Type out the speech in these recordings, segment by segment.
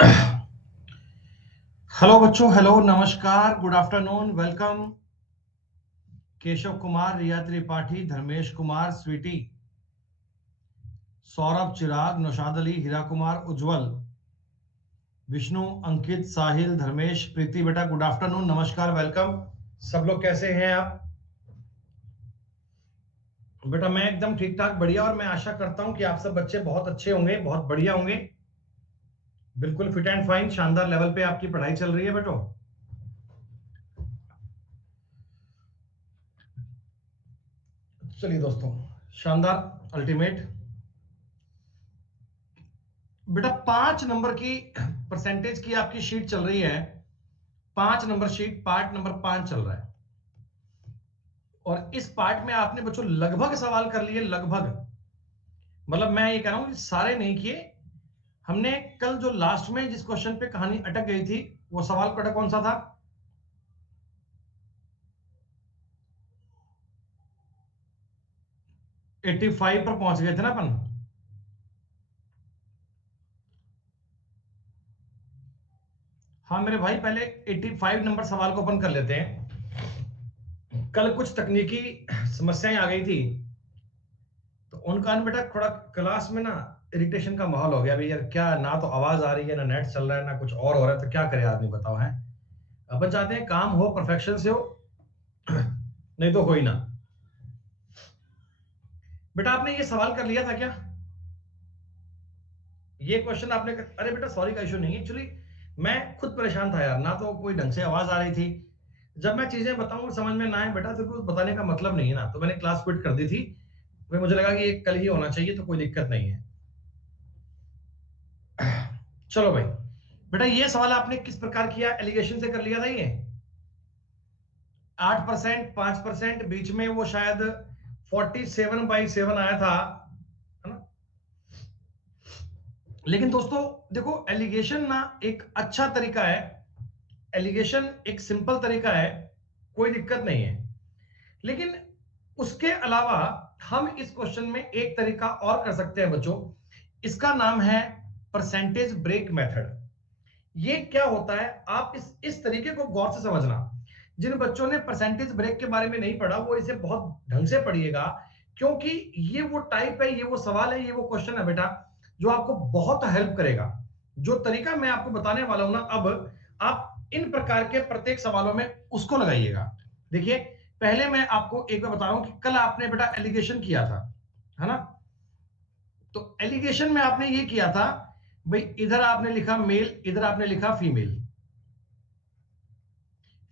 Hello बच्चों, hello, नमस्कार, good afternoon, welcome. Keshav Kumar, Riya Tripathi, Dharmesh Kumar, Sweety, Saurabh, Chirag, Naushad Ali, Heera Kumar, Ujjwal, Vishnu, Ankit, Sahil, Dharmesh, Preeti. बेटा गुड आफ्टरनून, नमस्कार, वेलकम। सब लोग कैसे हैं आप? बेटा मैं एकदम ठीक ठाक, बढ़िया। और मैं आशा करता हूं कि आप सब बच्चे बहुत अच्छे होंगे, बहुत बढ़िया होंगे, बिल्कुल फिट एंड फाइन, शानदार लेवल पे आपकी पढ़ाई चल रही है बेटो। चलिए दोस्तों, शानदार, अल्टीमेट। बेटा 5 नंबर की परसेंटेज की आपकी शीट चल रही है। 5 नंबर शीट, पार्ट नंबर 5 चल रहा है। और इस पार्ट में आपने बच्चों लगभग सवाल कर लिए, लगभग। मतलब मैं ये कह रहा हूं कि सारे नहीं किए। हमने कल जो लास्ट में जिस क्वेश्चन पे कहानी अटक गई थी, वो सवाल पता कौन सा था? एट्टी फाइव पर पहुंच गए थे ना अपन। हाँ मेरे भाई, पहले 85 नंबर सवाल को अपन कर लेते हैं। कल कुछ तकनीकी समस्याएं आ गई थी, तो उन कारण बेटा थोड़ा क्लास में ना इरिटेशन का माहौल हो गया। भाई यार, क्या ना तो आवाज आ रही है, ना नेट चल रहा है, ना कुछ और हो रहा है, तो क्या करे आदमी, बताओ। है अपन चाहते हैं काम हो, परफेक्शन से हो, नहीं तो हो ही ना। बेटा आपने ये सवाल कर लिया था क्या? ये क्वेश्चन आपने अरे बेटा सॉरी का इशू नहीं है एक्चुअली। मैं खुद परेशान था यार, ना तो कोई ढंग से आवाज आ रही थी। जब मैं चीजें बताऊं समझ में ना आए बेटा, तो कुछ बताने का मतलब नहीं है ना, तो मैंने क्लास क्विट कर दी थी। फिर मुझे लगा कि ये कल ही होना चाहिए, तो कोई दिक्कत नहीं है। चलो भाई, बेटा ये सवाल आपने किस प्रकार किया? एलिगेशन से कर लिया था ये। 8%, 5%, बीच में वो शायद 47/7 आया था, है ना? लेकिन दोस्तों देखो, एलिगेशन ना एक अच्छा तरीका है। एलिगेशन एक सिंपल तरीका है, कोई दिक्कत नहीं है। लेकिन उसके अलावा हम इस क्वेश्चन में एक तरीका और कर सकते हैं बच्चों। इसका नाम है परसेंटेज ब्रेक मेथड। ये क्या होता है, आप इस तरीके को गौर से समझना। जिन बच्चों ने परसेंटेज ब्रेक के बारे में नहीं पढ़ा, वो इसे बहुत ढंग से पढ़िएगा। क्योंकि ये वो टाइप है, ये वो सवाल है, ये वो क्वेश्चन है बेटा, जो आपको बहुत हेल्प करेगा। जो तरीका मैं आपको बताने वाला हूं ना अब, आप इन प्रकार के प्रत्येक सवालों में उसको लगाइएगा। देखिए, पहले मैं आपको एक बार बता रहा हूं कि कल आपने बेटा एलिगेशन किया था, है ना? तो एलिगेशन में आपने ये किया था, भाई इधर आपने लिखा मेल, इधर आपने लिखा फीमेल।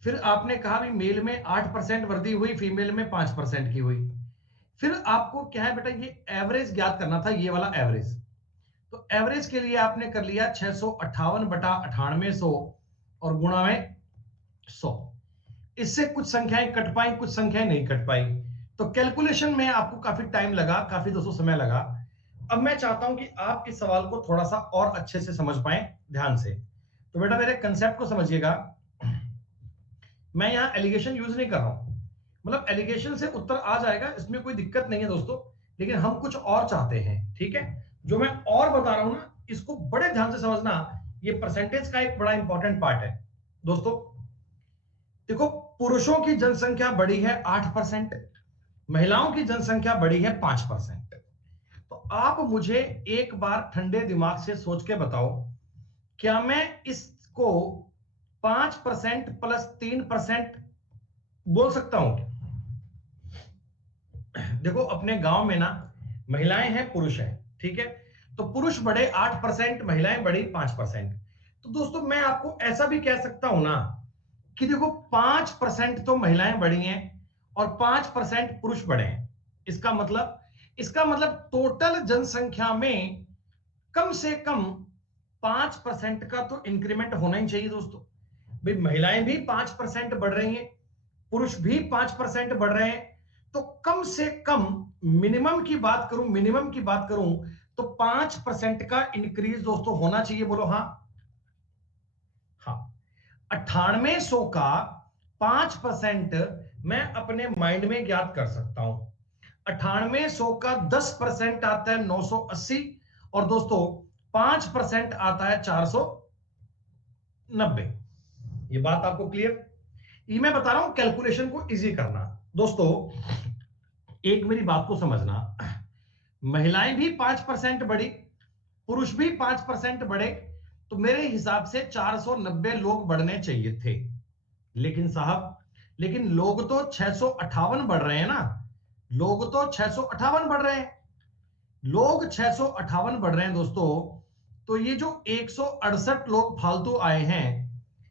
फिर आपने कहा भी मेल में 8% वृद्धि हुई, फीमेल में 5% की हुई। फिर आपको क्या है बेटा, ये एवरेज ज्ञात करना था, ये वाला एवरेज। तो एवरेज के लिए आपने कर लिया 658/9800 और गुणा में 100। इससे कुछ संख्याएं कट पाई, कुछ संख्याएं नहीं कट पाई। तो कैलकुलेशन में आपको काफी टाइम लगा, काफी दोस्तों समय लगा। अब मैं चाहता हूं कि आप इस सवाल को थोड़ा सा और अच्छे से समझ पाए, ध्यान से। तो बेटा मेरे कंसेप्ट को समझिएगा। मैं यहां एलिगेशन यूज नहीं कर रहा हूं, मतलब एलिगेशन से उत्तर आ जाएगा, इसमें कोई दिक्कत नहीं है दोस्तों। लेकिन हम कुछ और चाहते हैं, ठीक है? जो मैं और बता रहा हूं ना, इसको बड़े ध्यान से समझना। ये परसेंटेज का एक बड़ा इंपॉर्टेंट पार्ट है दोस्तों। देखो, पुरुषों की जनसंख्या बढ़ी है 8%, महिलाओं की जनसंख्या बढ़ी है 5%। तो आप मुझे एक बार ठंडे दिमाग से सोच के बताओ, क्या मैं इसको 5% प्लस 3% बोल सकता हूं? देखो, अपने गांव में ना महिलाएं हैं, पुरुष हैं, ठीक है? तो पुरुष बढ़े 8%, महिलाएं बढ़ी 5%। तो दोस्तों मैं आपको ऐसा भी कह सकता हूं ना कि देखो, 5% तो महिलाएं बढ़ी हैं और 5% पुरुष बढ़े हैं। इसका मतलब टोटल जनसंख्या में कम से कम 5% का तो इंक्रीमेंट होना ही चाहिए दोस्तों। भाई महिलाएं भी 5% बढ़ रही हैं, पुरुष भी 5% बढ़ रहे हैं। तो कम से कम, मिनिमम की बात करूं तो 5% का इंक्रीज दोस्तों होना चाहिए। बोलो हाँ। हाँ, 9800 का 5% मैं अपने माइंड में ज्ञात कर सकता हूं। 9800 का 10% आता है 980, और दोस्तों 5% आता है 400। 90। ये बात आपको क्लियर? ये मैं बता रहा हूं कैलकुलेशन को इजी करना। दोस्तों एक मेरी बात को समझना, महिलाएं भी 5% बढ़ी, पुरुष भी 5% बढ़े, तो मेरे हिसाब से 490 लोग बढ़ने चाहिए थे। लेकिन साहब, लेकिन लोग तो 658 बढ़ रहे हैं ना, लोग तो 658 बढ़ रहे हैं, लोग 658 बढ़ रहे हैं दोस्तों। तो ये जो 168 लोग फालतू आए हैं,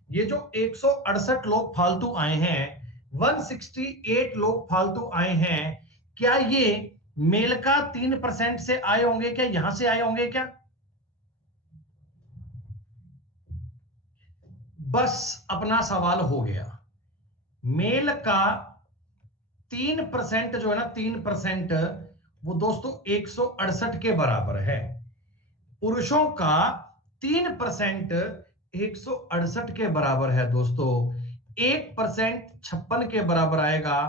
ये जो 168 लोग फालतू आए हैं, 168 लोग फालतू आए हैं, क्या ये मेल का 3% से आए होंगे क्या, यहां से आए होंगे क्या? बस अपना सवाल हो गया। मेल का 3% जो है ना, 3% वो दोस्तों 168 के बराबर है। पुरुषों का 3% 168 के बराबर है दोस्तों। 1% 56 के बराबर आएगा।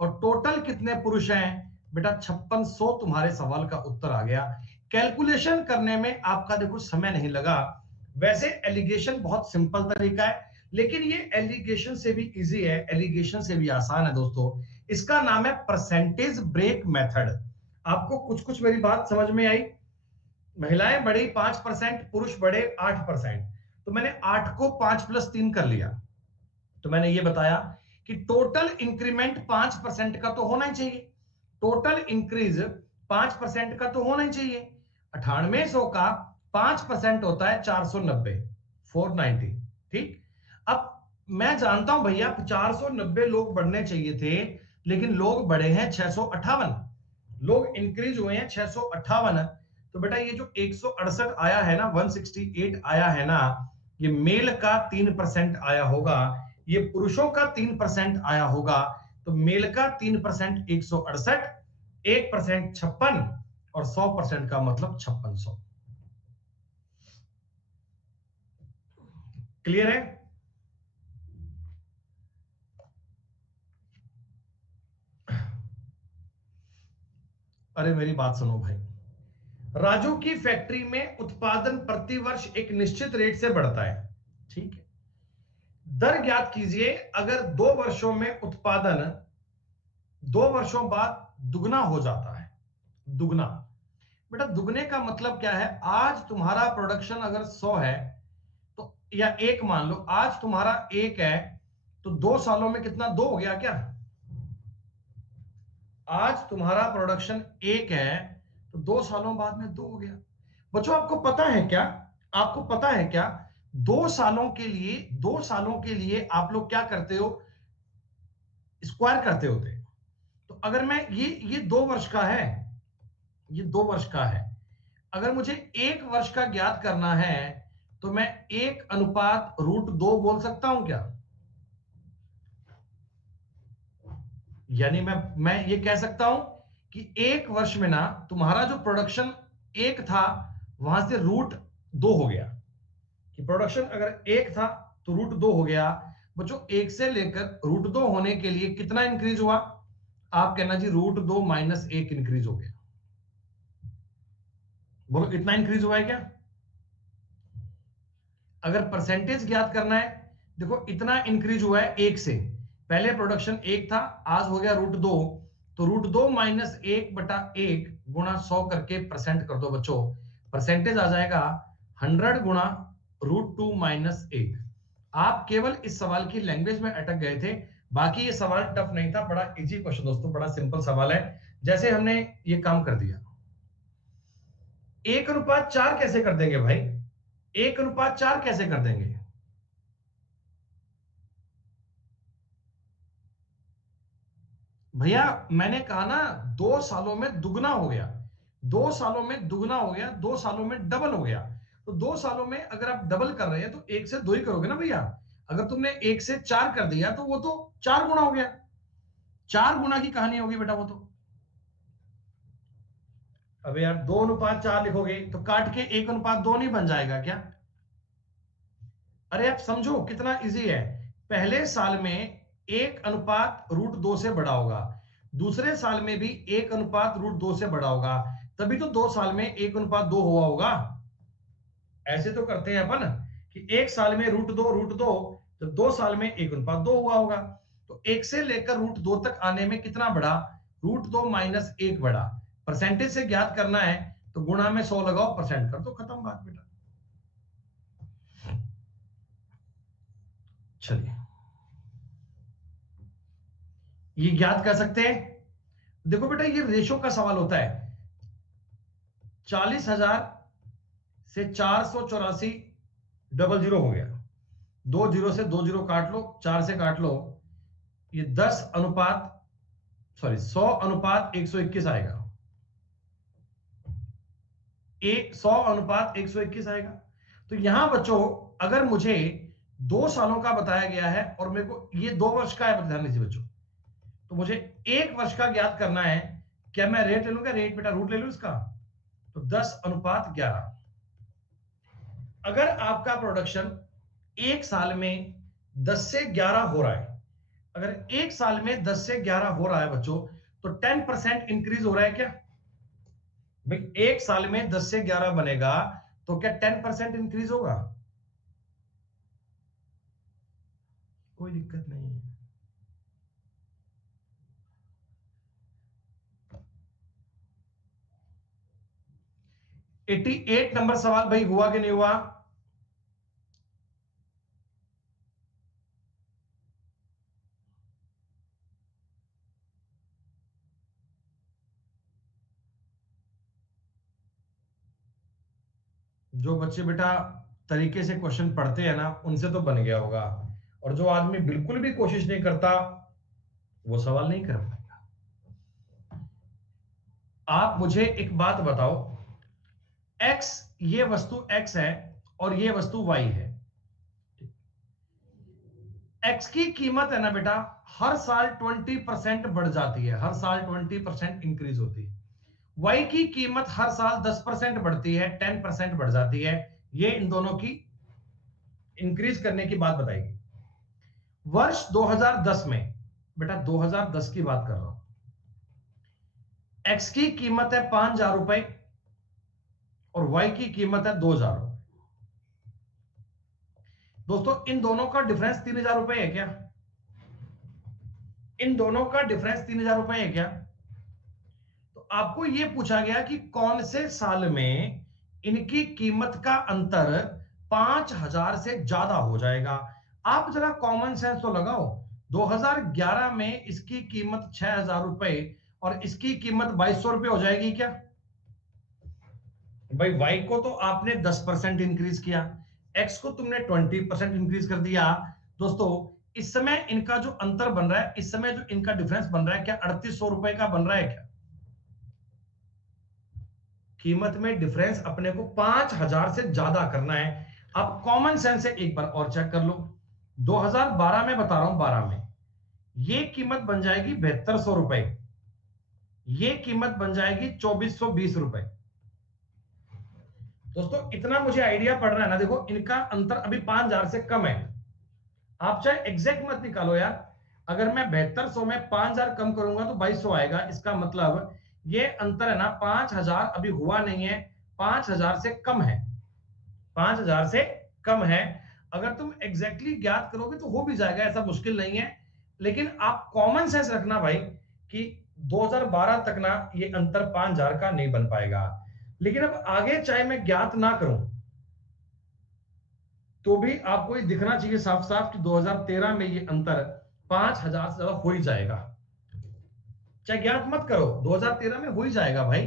और टोटल कितने पुरुष हैं बेटा? 5600। तुम्हारे सवाल का उत्तर आ गया। कैलकुलेशन करने में आपका देखो समय नहीं लगा। वैसे एलिगेशन बहुत सिंपल तरीका है, लेकिन ये एलिगेशन से भी इजी है, एलिगेशन से भी आसान है दोस्तों। इसका नाम है परसेंटेज ब्रेक मेथड। आपको कुछ कुछ मेरी बात समझ में आई? महिलाएं बढ़ी 5%, पुरुष बढ़े 8%। तो मैंने 8 को 5+3 कर लिया। तो मैंने ये बताया कि टोटल इंक्रीमेंट 5% का तो होना ही चाहिए, टोटल इंक्रीज 5% का तो होना ही चाहिए। 9800 का 5% होता है 490, 490। ठीक। अब मैं जानता हूं भैया 490 लोग बढ़ने चाहिए थे, लेकिन लोग बढ़े हैं 658, लोग इंक्रीज हुए हैं 658। तो बेटा ये जो 168 आया है ना, 168 आया है ना, ये मेल का 3% आया होगा, ये पुरुषों का 3% आया होगा। तो मेल का 3% 168, 1% 56, और 100% का मतलब 5600। क्लियर है? अरे मेरी बात सुनो भाई। राजू की फैक्ट्री में उत्पादन प्रति वर्ष एक निश्चित रेट से बढ़ता है, ठीक है। दर ज्ञात कीजिए अगर 2 वर्षों में उत्पादन 2 वर्षों बाद दुगना हो जाता है। दुगना, बेटा दुगने का मतलब क्या है? आज तुम्हारा प्रोडक्शन अगर 100 है, तो या एक मान लो आज तुम्हारा 1 है, तो 2 सालों में कितना? 2 हो गया क्या? आज तुम्हारा प्रोडक्शन 1 है, तो 2 सालों बाद में 2 हो गया। बच्चों आपको पता है क्या, आपको पता है क्या, 2 सालों के लिए, 2 सालों के लिए आप लोग क्या करते हो? स्क्वायर करते होते। तो अगर मैं ये 2 वर्ष का है, ये 2 वर्ष का है, अगर मुझे 1 वर्ष का ज्ञात करना है, तो मैं 1/√2 बोल सकता हूं क्या? यानी मैं ये कह सकता हूं कि 1 वर्ष में ना तुम्हारा जो प्रोडक्शन 1 था, वहां से √2 हो गया। कि प्रोडक्शन अगर 1 था तो √2 हो गया। बच्चों 1 से लेकर √2 होने के लिए कितना इंक्रीज हुआ? आप कहना जी √2 - 1 इंक्रीज हो गया। बोलो इतना इंक्रीज हुआ है क्या? अगर परसेंटेज ज्ञात करना है, देखो इतना इंक्रीज हुआ है 1 से। पहले प्रोडक्शन 1 था, आज हो गया √2। तो √2 - 1/1 गुणा 100 करके परसेंट कर दो बच्चों, परसेंटेज आ जाएगा 100 गुणा √2 - 1। आप केवल इस सवाल की लैंग्वेज में अटक गए थे, बाकी ये सवाल टफ नहीं था, बड़ा इजी क्वेश्चन दोस्तों, बड़ा सिंपल सवाल है। जैसे हमने ये काम कर दिया, 1/4 कैसे कर देंगे भाई? 1/4 कैसे कर देंगे? भैया मैंने कहा ना 2 सालों में दुगना हो गया, 2 सालों में दुगना हो गया, 2 सालों में डबल हो गया। तो 2 सालों में अगर आप डबल कर रहे हैं तो 1 से 2 ही करोगे ना भैया। अगर तुमने 1 से 4 कर दिया तो वो तो 4 गुना हो गया, 4 गुना की कहानी होगी बेटा वो तो। अब यार 2/4 लिखोगे तो काट के 1/2 नहीं बन जाएगा क्या? अरे आप समझो कितना इजी है। पहले साल में 1/√2 से बड़ा होगा, दूसरे साल में भी 1/√2 से बड़ा होगा, तभी तो 2 साल में 1/2 हुआ होगा। ऐसे तो करते हैं अपन कि 1 साल में √2 जब 2 साल में 1:2 हुआ होगा। तो 1 से लेकर √2 तक आने में कितना बढ़ा? √2 माइनस 1 बढ़ा। परसेंटेज से ज्ञात करना है तो गुणा में 100 लगाओ, परसेंट कर दो, खत्म बात बेटा। चलिए, ये ज्ञात कर सकते हैं। देखो बेटा, ये रेशो का सवाल होता है। 40,000 से 484 डबल जीरो हो गया, 2 जीरो से 2 जीरो काट लो, 4 से काट लो, ये 100 अनुपात 121 आएगा। 100 अनुपात 121 आएगा। तो यहां बच्चों, अगर मुझे 2 सालों का बताया गया है और मेरे को ये 2 वर्ष का है, ध्यान दीजिए बच्चों, तो मुझे 1 वर्ष का ज्ञात करना है। क्या मैं रेट ले लूंगा? रेट बेटा रूट ले लूं इसका, तो 10:11। अगर आपका प्रोडक्शन 1 साल में 10 से 11 हो रहा है, अगर 1 साल में 10 से 11 हो रहा है बच्चों, तो 10% इंक्रीज हो रहा है क्या भाई? 1 साल में 10 से 11 बनेगा तो क्या 10% इंक्रीज होगा? कोई दिक्कत नहीं है। एटी 8 नंबर सवाल भाई, हुआ कि नहीं हुआ? जो बच्चे बेटा तरीके से क्वेश्चन पढ़ते हैं ना, उनसे तो बन गया होगा, और जो आदमी बिल्कुल भी कोशिश नहीं करता वो सवाल नहीं कर पाएगा। आप मुझे एक बात बताओ, x, ये वस्तु x है और ये वस्तु y है। x की कीमत है ना बेटा, हर साल 20% बढ़ जाती है, हर साल 20% इंक्रीज होती है। y की कीमत हर साल 10% बढ़ती है, 10% बढ़ जाती है। ये इन दोनों की इंक्रीज करने की बात बताएगी। वर्ष 2010 में, बेटा 2010 की बात कर रहा हूं, x की कीमत है 5,000 रुपए और y की कीमत है 2,000 रुपए। दोस्तों, इन दोनों का डिफरेंस 3,000 रुपए है क्या? इन दोनों का डिफरेंस 3,000 रुपए है क्या? तो आपको यह पूछा गया कि कौन से साल में इनकी कीमत का अंतर 5,000 से ज्यादा हो जाएगा। आप जरा कॉमन सेंस तो लगाओ। 2011 में इसकी कीमत 6,000 रुपए और इसकी कीमत 2,200 रुपए हो जाएगी क्या? भाई वाई को तो आपने 10% इंक्रीज किया, एक्स को तुमने 20% इंक्रीज कर दिया। दोस्तों, इस समय इनका जो अंतर बन रहा है, इस समय जो इनका डिफरेंस बन रहा है, क्या 3,800 रुपए का बन रहा है क्या? कीमत में डिफरेंस अपने को 5,000 से ज्यादा करना है। आप कॉमन सेंस से एक बार और चेक कर लो। 2012 में बता रहा हूं, 12 में ये कीमत बन जाएगी 7,200 रुपए, ये कीमत बन जाएगी 2,420 रुपए। दोस्तों, इतना मुझे आइडिया पड़ रहा है ना। देखो, इनका अंतर अभी 5,000 से कम है। आप चाहे एग्जैक्ट मत निकालो यार, अगर मैं 7,200 में 5,000 कम करूंगा तो 2,200 आएगा। इसका मतलब ये अंतर है ना, 5,000 अभी हुआ नहीं है, 5,000 से कम है, 5,000 से कम है। अगर तुम एग्जैक्टली ज्ञात करोगे तो हो भी जाएगा, ऐसा मुश्किल नहीं है। लेकिन आप कॉमन सेंस रखना भाई कि 2012 तक ना ये अंतर 5,000 का नहीं बन पाएगा। लेकिन अब आगे चाहे मैं ज्ञात ना करूं तो भी आपको ये दिखना चाहिए साफ साफ कि 2013 में ये अंतर 5,000 से ज्यादा हो ही जाएगा। चाहे ज्ञात मत करो, 2013 में हो ही जाएगा भाई।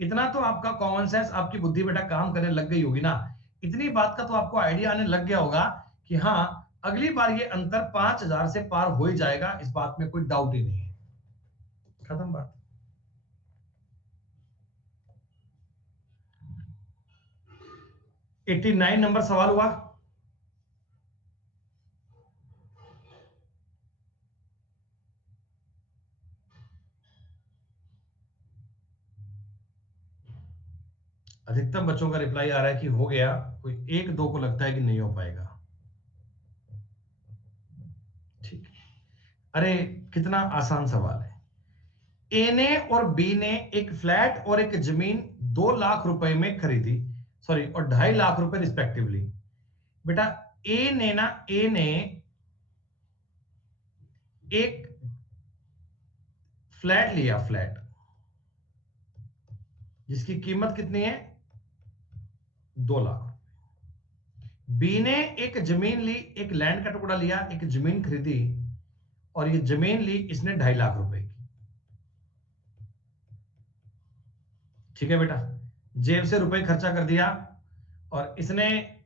इतना तो आपका कॉमन सेंस, आपकी बुद्धि बेटा काम करने लग गई होगी ना। इतनी बात का तो आपको आइडिया आने लग गया होगा कि हाँ, अगली बार ये अंतर 5,000 से पार हो ही जाएगा, इस बात में कोई डाउट ही नहीं है। खत्म बात। एट्टी 89 नंबर सवाल हुआ। अधिकतम बच्चों का रिप्लाई आ रहा है कि हो गया, कोई एक दो को लगता है कि नहीं हो पाएगा। ठीक है, अरे कितना आसान सवाल है। ए ने और बी ने एक फ्लैट और एक जमीन 2 लाख रुपए में खरीदी, सॉरी, और 2.5 लाख रुपए रिस्पेक्टिवली। बेटा ए ने एक फ्लैट लिया, फ्लैट, जिसकी कीमत कितनी है 2 लाख। बी ने एक जमीन ली, एक लैंड का टुकड़ा लिया, एक जमीन खरीदी, और ये जमीन ली इसने 2.5 लाख रुपए की। ठीक है बेटा, जेब से रुपए खर्चा कर दिया, और इसने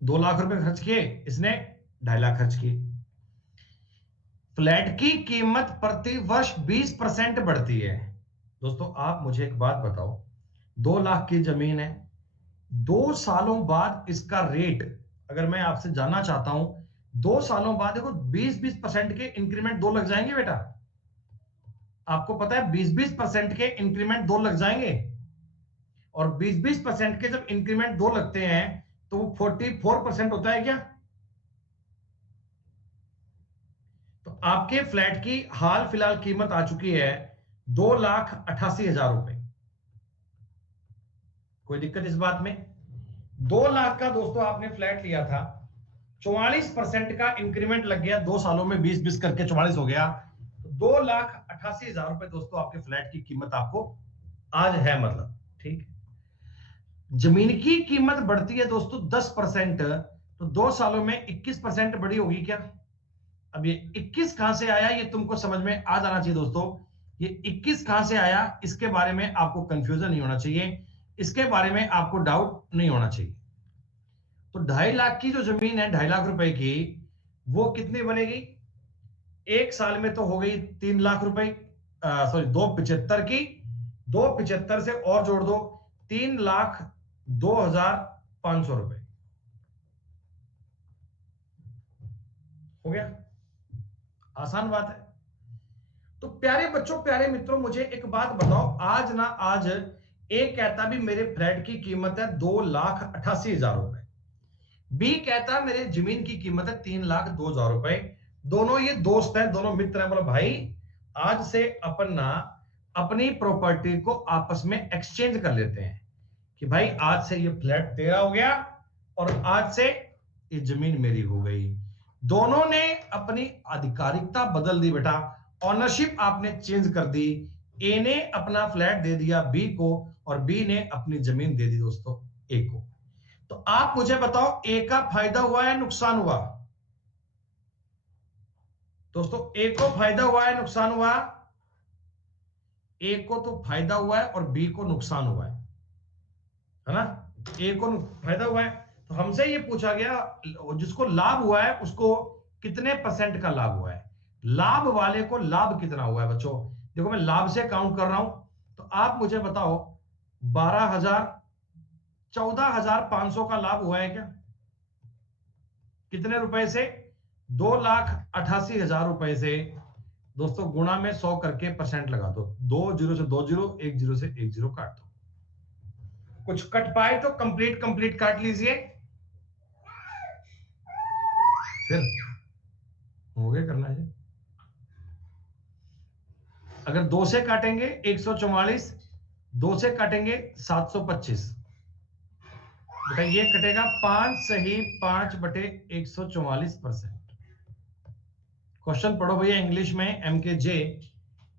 2 लाख रुपए खर्च किए, इसने 2.5 लाख खर्च किए। फ्लैट की कीमत प्रति वर्ष 20% बढ़ती है। दोस्तों आप मुझे एक बात बताओ, 2 लाख की जमीन है, 2 सालों बाद इसका रेट, अगर मैं आपसे जानना चाहता हूं, 2 सालों बाद देखो 20-20% के इंक्रीमेंट 2 लग जाएंगे बेटा। आपको पता है 20-20% के इंक्रीमेंट 2 लग जाएंगे, और 20-20% के जब इंक्रीमेंट 2 लगते हैं तो वो 44% होता है क्या? तो आपके फ्लैट की हाल फिलहाल कीमत आ चुकी है 2,88,000 रुपए। कोई दिक्कत इस बात में? 2 लाख का दोस्तों आपने फ्लैट लिया था, 44% का इंक्रीमेंट लग गया 2 सालों में, 20-20 करके 44 हो गया, तो 2,88,000 रुपए दोस्तों आपके फ्लैट की कीमत आपको आज है, मतलब ठीक। जमीन की कीमत बढ़ती है दोस्तों 10%, तो 2 सालों में 21% बढ़ी होगी क्या? अब ये 21 कहां से आया, ये तुमको समझ में आ जाना चाहिए दोस्तों। ये 21 कहां से आया, इसके बारे में आपको कंफ्यूजन नहीं होना चाहिए, इसके बारे में आपको डाउट नहीं होना चाहिए। तो 2.5 लाख की जो जमीन है, 2.5 लाख रुपए की, वो कितनी बनेगी? एक साल में तो हो गई 3 लाख रुपए, सॉरी 2,75 की, 2,75 से और जोड़ दो, 3,02,500 रुपए हो गया। आसान बात है। तो प्यारे बच्चों, प्यारे मित्रों, मुझे एक बात बताओ, आज ना आज ए कहता भी मेरे फ्लैट की कीमत है 2,88,000 रुपए, बी कहता मेरे जमीन की कीमत है 3,02,000 रुपए। दोनों ये दोस्त हैं, दोनों मित्र हैं। बोलो भाई आज से अपन ना अपनी प्रॉपर्टी को आपस में एक्सचेंज कर लेते हैं, कि भाई आज से ये फ्लैट तेरा हो गया और आज से ये जमीन मेरी हो गई। दोनों ने अपनी आधिकारिकता बदल दी बेटा, ऑनरशिप आपने चेंज कर दी। ए ने अपना फ्लैट दे दिया बी को, और बी ने अपनी जमीन दे दी दोस्तों ए को। तो आप मुझे बताओ, ए का फायदा हुआ है नुकसान हुआ? दोस्तों ए को फायदा हुआ है नुकसान हुआ? ए को तो फायदा हुआ है और बी को नुकसान हुआ है ना? ए को फायदा हुआ है, तो हमसे ये पूछा गया जिसको लाभ हुआ है उसको कितने परसेंट का लाभ हुआ है। लाभ वाले को लाभ कितना हुआ है बच्चों? देखो मैं लाभ से काउंट कर रहा हूं, तो आप मुझे बताओ 14,500 का लाभ हुआ है क्या? कितने रुपए से? 2,88,000 रुपए से। दोस्तों गुणा में 100 करके परसेंट लगा दो, 2 जीरो से 2 जीरो, 1 जीरो से 1 जीरो काट दो। कुछ कट पाए तो कंप्लीट कंप्लीट काट लीजिए, फिर हो गया करना है। अगर 2 से काटेंगे 144, 2 से काटेंगे 725, बेटा ये कटेगा 5 सही 5/144%। क्वेश्चन पढ़ो भैया इंग्लिश में, MKJ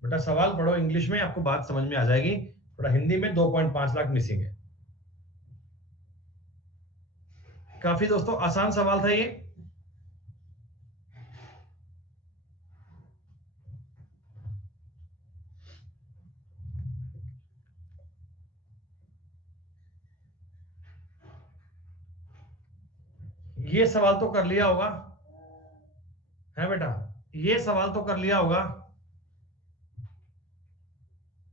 बेटा सवाल पढ़ो इंग्लिश में, आपको बात समझ में आ जाएगी। थोड़ा हिंदी में 2.5 लाख मिसिंग है। काफी दोस्तों आसान सवाल था ये। ये सवाल तो कर लिया होगा है बेटा, ये सवाल तो कर लिया होगा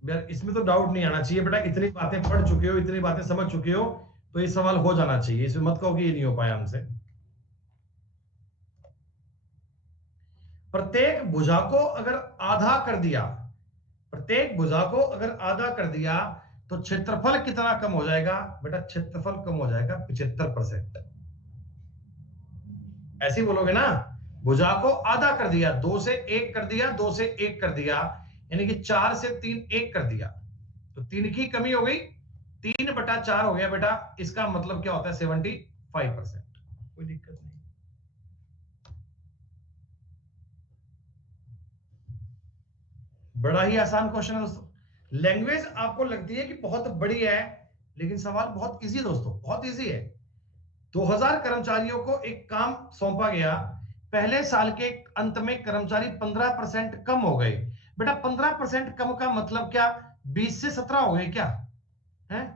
यार, इसमें तो डाउट नहीं आना चाहिए बेटा। इतनी बातें पढ़ चुके हो, इतनी बातें समझ चुके हो, तो ये सवाल हो जाना चाहिए। इसमें मत कहो कि ये नहीं हो पाया हमसे। प्रत्येक भुजा को अगर आधा कर दिया, प्रत्येक भुजा को अगर आधा कर दिया तो क्षेत्रफल कितना कम हो जाएगा? बेटा क्षेत्रफल कम हो जाएगा 75%। ऐसे ही बोलोगे ना, भुजा को आधा कर दिया, 2 से 1 कर दिया, 2 से 1 कर दिया, यानी कि 4 से 3 1 कर दिया, तो 3 की कमी हो गई, 3/4 हो गया बेटा। इसका मतलब क्या होता है? 75%। कोई दिक्कत नहीं। बड़ा ही आसान क्वेश्चन है दोस्तों। लैंग्वेज आपको लगती है कि बहुत बड़ी है, लेकिन सवाल बहुत इजी है दोस्तों, बहुत इजी है। 2000 कर्मचारियों को एक काम सौंपा गया। पहले साल के अंत में कर्मचारी 15% कम हो गए। बेटा 15% कम का मतलब क्या? 20 से 17 हो गए क्या है?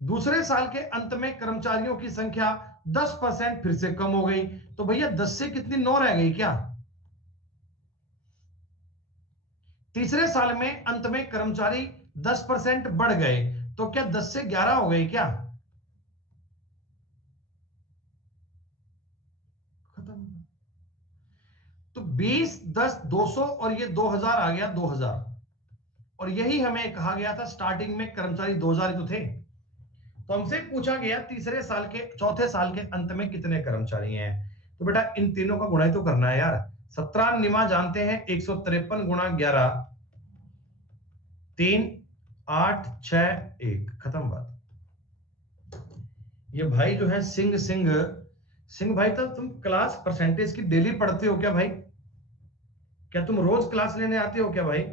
दूसरे साल के अंत में कर्मचारियों की संख्या 10% फिर से कम हो गई। तो भैया 10 से कितनी 9 रह गई क्या? तीसरे साल में अंत में कर्मचारी 10% बढ़ गए, तो क्या 10 से 11 हो गए क्या? खत्म। तो 20, 10, 200 और ये 2000 आ गया 2000। और यही हमें कहा गया था स्टार्टिंग में कर्मचारी 2000 ही तो थे। तो हमसे पूछा गया तीसरे साल के चौथे साल के अंत में कितने कर्मचारी हैं। तो बेटा इन तीनों का गुणा ही तो करना है यार। 17 निमा जानते हैं, 153 गुणा 11, 3, 8, 6, 1, खत्म बात। ये भाई जो है सिंह सिंह सिंह भाई, तो तुम क्लास परसेंटेज की डेली पढ़ते हो क्या भाई? क्या तुम रोज क्लास लेने आते हो क्या भाई?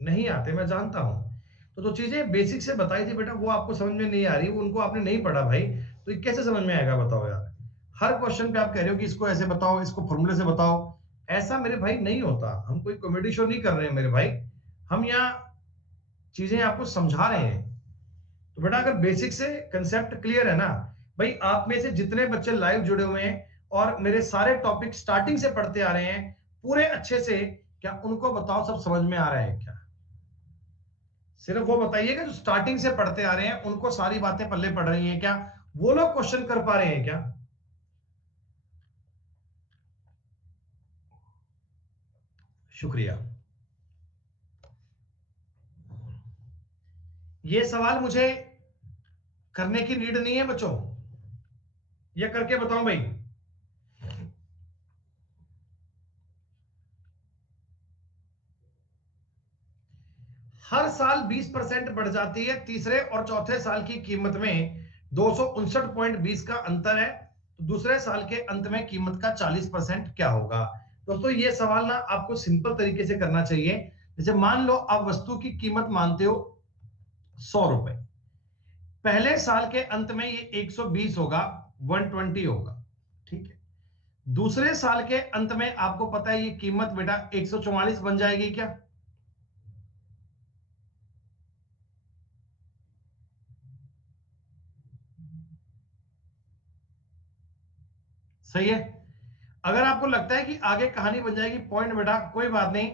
नहीं आते, मैं जानता हूं। तो जो चीजें बेसिक से बताई थी बेटा वो आपको समझ में नहीं आ रही, वो उनको आपने नहीं पढ़ा भाई, तो ये कैसे समझ में आएगा बताओ यार। हर क्वेश्चन पे आप कह रहे हो कि इसको ऐसे बताओ, इसको फॉर्मूले से बताओ। ऐसा मेरे भाई नहीं होता। हम कोई कॉमेडी शो नहीं कर रहे हैं मेरे भाई। हम यहाँ चीजें आपको समझा रहे हैं। तो बेटा अगर बेसिक से कंसेप्ट क्लियर है ना, भाई आप में से जितने बच्चे लाइव जुड़े हुए हैं और मेरे सारे टॉपिक स्टार्टिंग से पढ़ते आ रहे हैं पूरे अच्छे से, क्या उनको बताओ सब समझ में आ रहा है क्या? सिर्फ वो बताइएगा जो स्टार्टिंग से पढ़ते आ रहे हैं उनको सारी बातें पल्ले पड़ रही हैं क्या? वो लोग क्वेश्चन कर पा रहे हैं क्या? शुक्रिया। ये सवाल मुझे करने की नीड नहीं है बच्चों, ये करके बताऊं भाई। हर साल 20% बढ़ जाती है, तीसरे और चौथे साल की कीमत में 259.20 का अंतर है, तो दूसरे साल के अंत में कीमत का 40% क्या होगा? दोस्तों ये सवाल ना आपको सिंपल तरीके से करना चाहिए। जैसे मान लो आप वस्तु की कीमत मानते हो 100 रुपए, पहले साल के अंत में ये 120 होगा, 120 होगा, ठीक है। दूसरे साल के अंत में आपको पता है ये कीमत बेटा 144 बन जाएगी क्या? सही है। अगर आपको लगता है कि आगे कहानी बन जाएगी पॉइंट बेटा, कोई बात नहीं,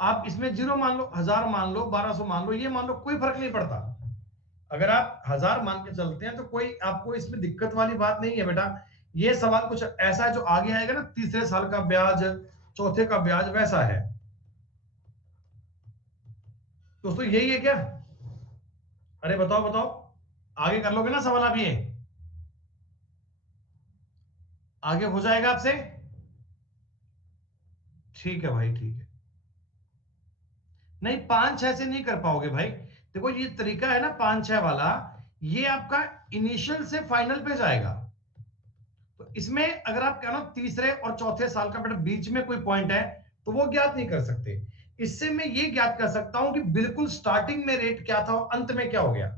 आप इसमें 0 मान लो, 1000 मान लो, 1200 मान लो, ये मान लो, कोई फर्क नहीं पड़ता। अगर आप 1000 मान के चलते हैं तो कोई आपको इसमें दिक्कत वाली बात नहीं है बेटा। ये सवाल कुछ ऐसा है जो आगे आएगा ना, तीसरे साल का ब्याज, चौथे का ब्याज, वैसा है दोस्तों। यही है क्या? अरे बताओ बताओ, आगे कर लोगे ना सवाल आप? ये आगे हो जाएगा आपसे? ठीक है भाई, ठीक है। नहीं, 5-6 से नहीं कर पाओगे भाई। देखो ये तरीका है ना 5-6 वाला, ये आपका इनिशियल से फाइनल पे जाएगा। तो इसमें अगर आप कहना तीसरे और चौथे साल का बेटा बीच में कोई पॉइंट है तो वो ज्ञात नहीं कर सकते। इससे मैं ये ज्ञात कर सकता हूं कि बिल्कुल स्टार्टिंग में रेट क्या था और अंत में क्या हो गया।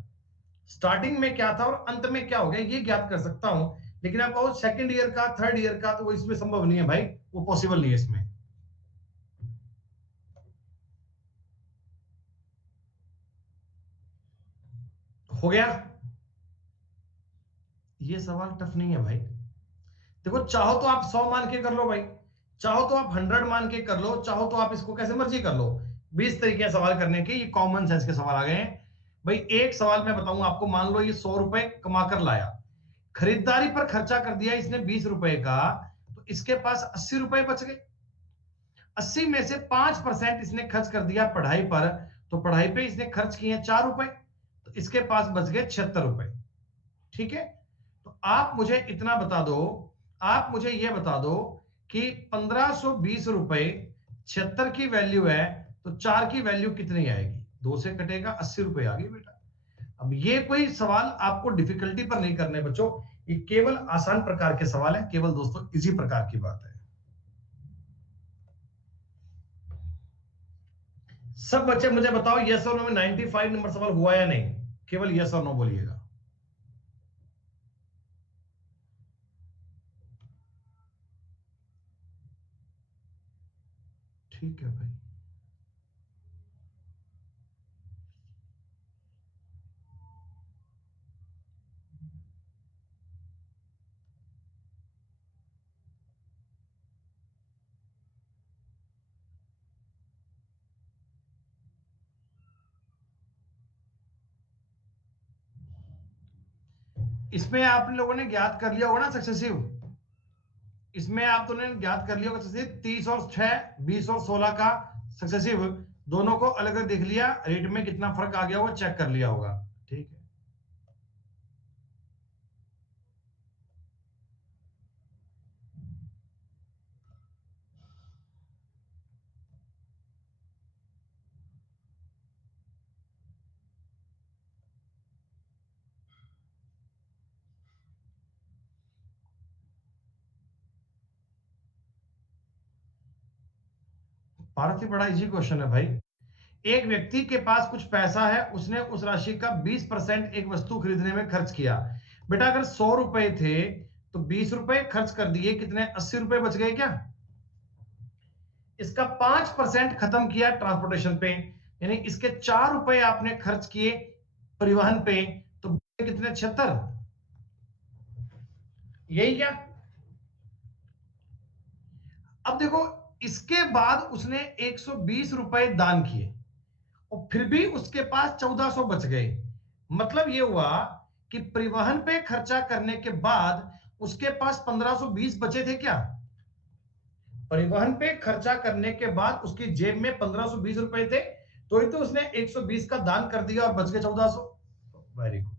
स्टार्टिंग में क्या था और अंत में क्या हो गया ये ज्ञात कर सकता हूं। लेकिन आप कहो सेकंड ईयर का, थर्ड ईयर का, तो वो इसमें संभव नहीं है भाई, वो पॉसिबल नहीं है इसमें। हो गया। ये सवाल टफ नहीं है भाई। देखो चाहो तो आप 100 मान के कर लो भाई, चाहो तो आप 100 मान के कर लो, चाहो तो आप इसको कैसे मर्जी कर लो। 20 तरीके हैं सवाल करने के, ये कॉमन सेंस के सवाल आ गए हैं भाई। एक सवाल मैं बताऊं आपको, मान लो ये 100 रुपए कमा कर लाया, खरीदारी पर खर्चा कर दिया इसने 20 रुपए का, तो इसके पास 80 रुपए बच गए। 80 में से 5% इसने खर्च कर दिया पढ़ाई पर, तो पढ़ाई पे इसने खर्च किए 4 रुपए, तो इसके पास बच गए 76 रुपए। ठीक है। तो आप मुझे इतना बता दो, आप मुझे यह बता दो कि 1520 रुपए 76 की वैल्यू है, तो 4 की वैल्यू कितनी आएगी? 2 से कटेगा, 80 रुपए आ गई बेटा। अब ये कोई सवाल आपको डिफिकल्टी पर नहीं करने बच्चों, ये केवल आसान प्रकार के सवाल है, केवल दोस्तों इसी प्रकार की बात है। सब बच्चे मुझे बताओ यस और नो में 95 नंबर सवाल हुआ या नहीं, केवल यस और नो बोलिएगा। ठीक है भाई। इसमें आप लोगों ने ज्ञात कर लिया होगा ना सक्सेसिव, इसमें आप दोनों ने ज्ञात कर लिया होगा सक्सेसिव 30 और 6, 20 और 16 का सक्सेसिव, दोनों को अलग अलग देख लिया, रेट में कितना फर्क आ गया होगा चेक कर लिया होगा। ठीक है, भारत ही बड़ा इजी क्वेश्चन है भाई। एक व्यक्ति के पास कुछ पैसा है, उसने उस राशि का 20% एक वस्तु खरीदने में खर्च किया। बेटा अगर 100 रुपए थे तो 20 रुपए खर्च कर दिए, कितने 80 रुपए बच गए क्या? इसका 5% खत्म किया ट्रांसपोर्टेशन पे, यानी इसके 4 रुपए आपने खर्च किए परिवहन पे, तो कितने 76, यही क्या? अब देखो, इसके बाद उसने 120 रुपए दान किए और फिर भी उसके पास 1400 बच गए। मतलब यह हुआ कि परिवहन पे खर्चा करने के बाद उसके पास 1520 बचे थे क्या? परिवहन पे खर्चा करने के बाद उसकी जेब में 1520 रुपए थे, तो ही तो उसने 120 का दान कर दिया और बच गए 1400। वेरी गुड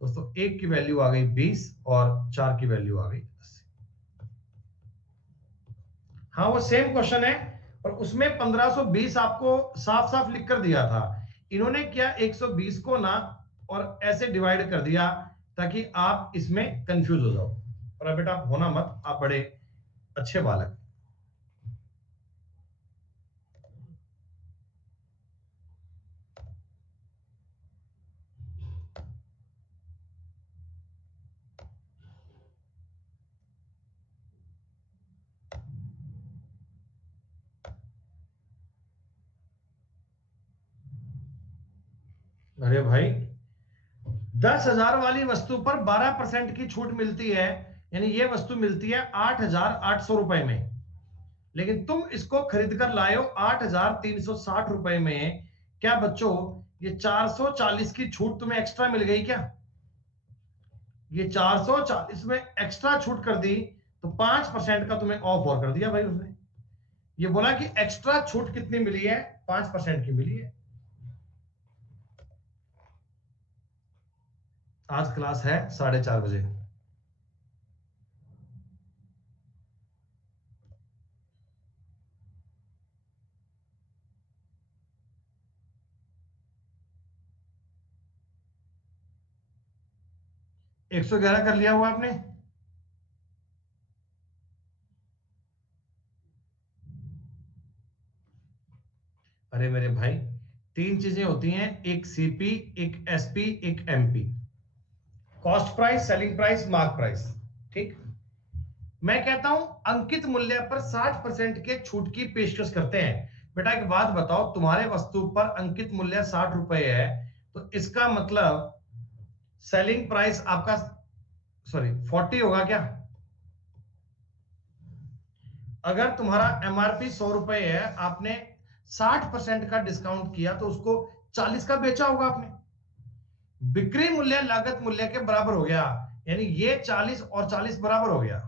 दोस्तों, एक की वैल्यू आ गई 20 और 4 की वैल्यू आ गई 80। हाँ वो सेम क्वेश्चन है, और उसमें 1520 आपको साफ साफ लिख कर दिया था, इन्होंने क्या 120 को ना और ऐसे डिवाइड कर दिया ताकि आप इसमें कंफ्यूज हो जाओ। और अब बेटा आप होना मत, आप बड़े अच्छे बालक। अरे भाई, 10,000 वाली वस्तु पर 12% की छूट मिलती है, यानी ये वस्तु मिलती है 8,800 रुपए में, लेकिन तुम इसको खरीद कर लाए हो 8,360 रुपए में। क्या बच्चों ये 440 की छूट तुम्हें एक्स्ट्रा मिल गई क्या? ये 440 में एक्स्ट्रा छूट कर दी, तो 5% का तुम्हें ऑफ और कर दिया भाई उसने। ये बोला कि एक्स्ट्रा छूट कितनी मिली है, 5% की मिली है। आज क्लास है 4:30 बजे। एक 111 कर लिया हुआ आपने? अरे मेरे भाई, तीन चीजें होती हैं, एक सीपी, एक एसपी, एक MP. Cost price, selling price, mark price. ठीक, मैं कहता हूं अंकित मूल्य पर 60% के छूट की पेशकश करते हैं। बेटा एक बात बताओ, तुम्हारे वस्तु पर अंकित मूल्य 60 रुपए है, तो इसका मतलब सेलिंग प्राइस आपका, सॉरी 40 होगा क्या? अगर तुम्हारा एमआरपी 100 रुपए है, आपने 60% का डिस्काउंट किया, तो उसको 40 का बेचा होगा आपने। बिक्री मूल्य लागत मूल्य के बराबर हो गया, यानी ये 40 और 40 बराबर हो गया।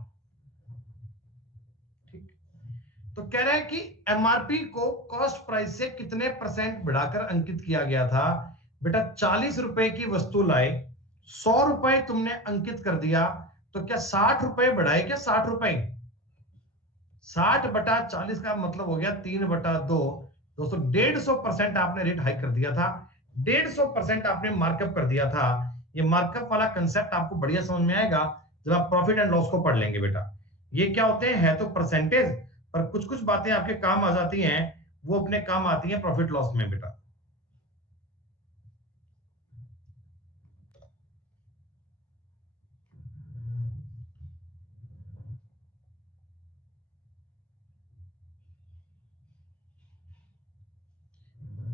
ठीक, तो कह रहे हैं कि एमआरपी को कॉस्ट प्राइस से कितने परसेंट बढ़ाकर अंकित किया गया था। बेटा 40 रुपए की वस्तु लाए, 100 रुपए तुमने अंकित कर दिया, तो क्या 60 रुपए बढ़ाए क्या? 60 रुपए, 60/40 का मतलब हो गया 3/2। दोस्तों 150% आपने रेट हाइक कर दिया था। 150% आपने मार्कअप कर दिया था। ये मार्कअप वाला कंसेप्ट आपको बढ़िया समझ में आएगा जब आप प्रॉफिट एंड लॉस को पढ़ लेंगे बेटा। ये क्या होते हैं, है तो परसेंटेज, पर कुछ कुछ बातें आपके काम आ जाती हैं, वो अपने काम आती हैं प्रॉफिट लॉस में बेटा।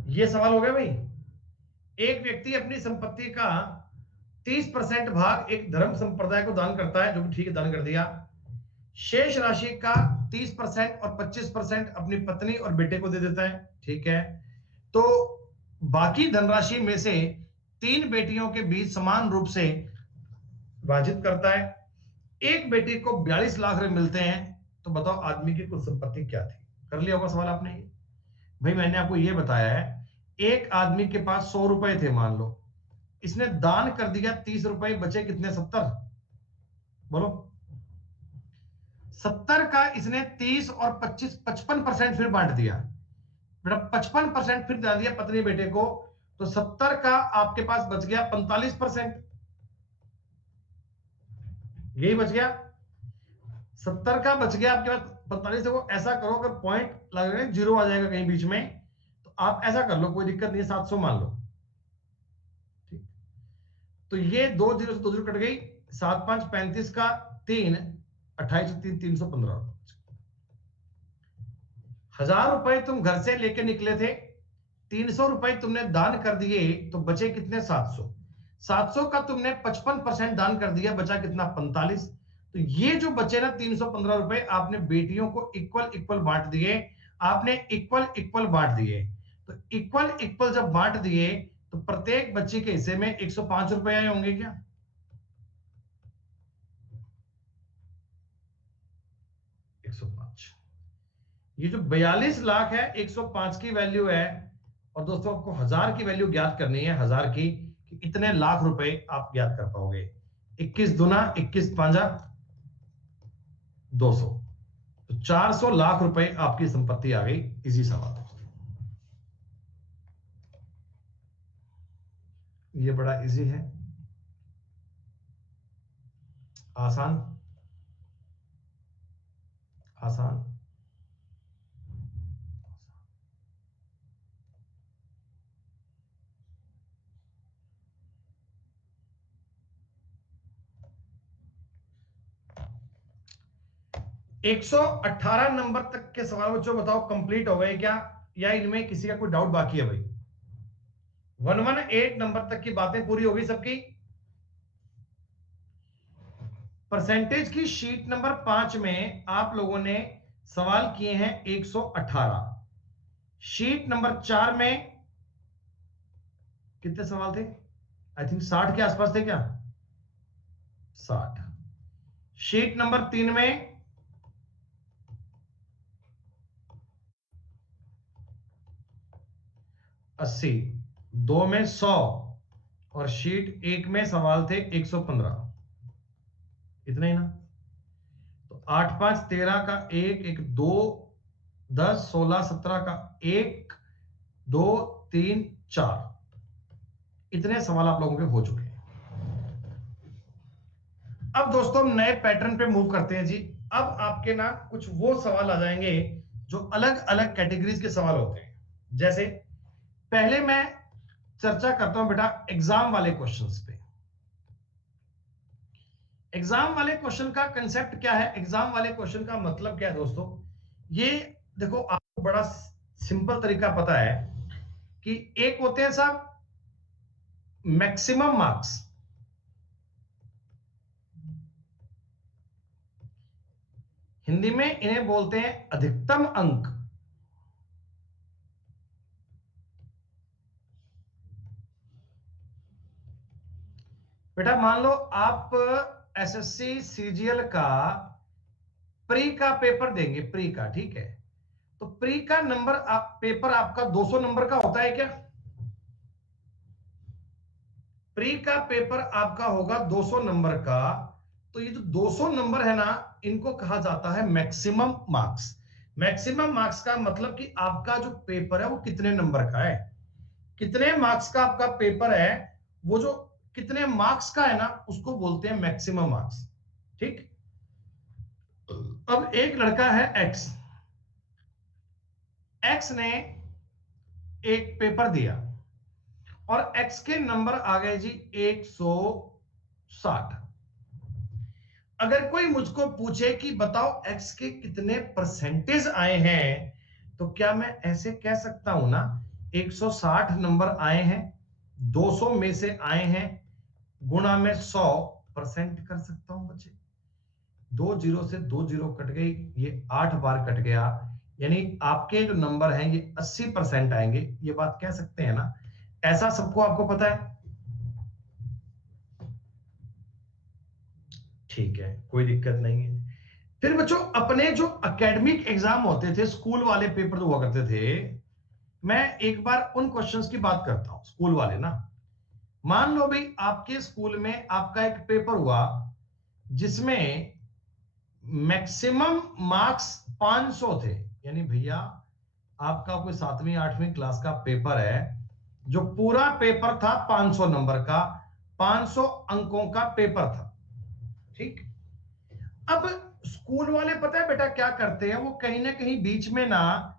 ये सवाल हो गया भाई। एक व्यक्ति अपनी संपत्ति का 30% भाग एक धर्म संप्रदाय को दान करता है, जो कि ठीक है, दान कर दिया। शेष राशि का 30% और 25% अपनी पत्नी और बेटे को दे देता है, ठीक है। तो बाकी धनराशि में से 3 बेटियों के बीच समान रूप से विभाजित करता है। एक बेटी को 42 लाख रुपए मिलते हैं। तो बताओ आदमी की कुल संपत्ति क्या थी? कर लिया होगा सवाल आपने ये। भाई मैंने आपको ये बताया है, एक आदमी के पास 100 रुपए थे मान लो, इसने दान कर दिया 30 रुपए, बचे कितने? 70। बोलो 70 का इसने 30 और 25 55% फिर बांट दिया बेटा, 55% फिर दे दिया पत्नी बेटे को। तो 70 का आपके पास बच गया 45%, यही बच गया। 70 का बच गया आपके पास 45। देखो ऐसा करो, अगर पॉइंट लग रहे जीरो आ जाएगा कहीं बीच में, तो आप ऐसा कर लो, कोई दिक्कत नहीं है, 700 मान लो, ठीक। तो ये 2 जीरो से 2 जीरो कट गई, 7 5 35 का 3 28 3 315। 1000 रुपए तुम घर से लेके निकले थे, 300 रुपए तुमने दान कर दिए, तो बचे कितने? 700। 700 का तुमने 55% दान कर दिया, बचा कितना? 45। तो ये जो बचे ना 315 रुपए, आपने बेटियों को इक्वल इक्वल बांट दिए। आपने इक्वल इक्वल बांट दिए। तो इक्वल इक्वल जब बांट दिए, तो प्रत्येक बच्चे के हिस्से में 105 रुपए आए होंगे क्या? 105। ये जो 42 लाख है, 105 की वैल्यू है। और दोस्तों आपको 1000 की वैल्यू ज्ञात करनी है, 1000 की, कि इतने लाख रुपए आप ज्ञात कर पाओगे। 21 दुना 21 पांजा 200, तो 400 लाख रुपए आपकी संपत्ति आ गई। इजी सवाल दोस्तों, ये बड़ा इजी है, आसान आसान। 118 नंबर तक के सवाल बच्चों बताओ कंप्लीट हो गए क्या, या इनमें किसी का कोई डाउट बाकी है भाई? 118 नंबर तक की बातें पूरी हो गई सबकी? परसेंटेज की शीट नंबर 5 में आप लोगों ने सवाल किए हैं 118। शीट नंबर 4 में कितने सवाल थे? आई थिंक 60 के आसपास थे क्या? 60। शीट नंबर 3 में 80, 2 में 100, और शीट 1 में सवाल थे 115। इतना ही ना? तो 8 5 13 का 1 1 2 10 16 17 का 1 2 3 4, इतने सवाल आप लोगों के हो चुके हैं। अब दोस्तों हम नए पैटर्न पे मूव करते हैं जी। अब आपके ना कुछ वो सवाल आ जाएंगे जो अलग अलग कैटेगरीज के सवाल होते हैं। जैसे पहले मैं चर्चा करता हूं बेटा एग्जाम वाले क्वेश्चंस पे। एग्जाम वाले क्वेश्चन का कंसेप्ट क्या है? एग्जाम वाले क्वेश्चन का मतलब क्या है दोस्तों? ये देखो, आपको बड़ा सिंपल तरीका पता है कि एक होते हैं साहब मैक्सिमम मार्क्स, हिंदी में इन्हें बोलते हैं अधिकतम अंक। बेटा मान लो आप एसएससी सीजीएल का प्री का पेपर देंगे, प्री का, ठीक है। तो प्री का नंबर पेपर आपका 200 नंबर का होता है क्या? प्री का पेपर आपका होगा 200 नंबर का। तो ये जो 200 नंबर है ना, इनको कहा जाता है मैक्सिमम मार्क्स। मैक्सिमम मार्क्स का मतलब कि आपका जो पेपर है वो कितने नंबर का है। कितने मार्क्स का आपका पेपर है, वो जो कितने मार्क्स का है ना, उसको बोलते हैं मैक्सिमम मार्क्स। ठीक। अब एक लड़का है एक्स, एक्स ने एक पेपर दिया और एक्स के नंबर आ गए जी 160। अगर कोई मुझको पूछे कि बताओ एक्स के कितने परसेंटेज आए हैं, तो क्या मैं ऐसे कह सकता हूं ना, 160 नंबर आए हैं, 200 में से आए हैं, गुणा में 100% कर सकता हूं बच्चे। 2 जीरो से 2 जीरो कट गई, ये 8 बार कट गया, यानी आपके जो नंबर हैं ये 80% आएंगे। ये बात कह सकते हैं ना, ऐसा सबको आपको पता है? ठीक है, कोई दिक्कत नहीं है। फिर बच्चों, अपने जो एकेडमिक एग्जाम होते थे, स्कूल वाले पेपर जो हुआ करते थे, मैं एक बार उन क्वेश्चंस की बात करता हूं, स्कूल वाले ना। मान लो भाई आपके स्कूल में आपका एक पेपर हुआ जिसमें मैक्सिमम मार्क्स 500 थे, यानी भैया आपका कोई 7वीं 8वीं क्लास का पेपर है, जो पूरा पेपर था 500 नंबर का, 500 अंकों का पेपर था। ठीक। अब स्कूल वाले पता है बेटा क्या करते हैं, वो कहीं ना कहीं बीच में ना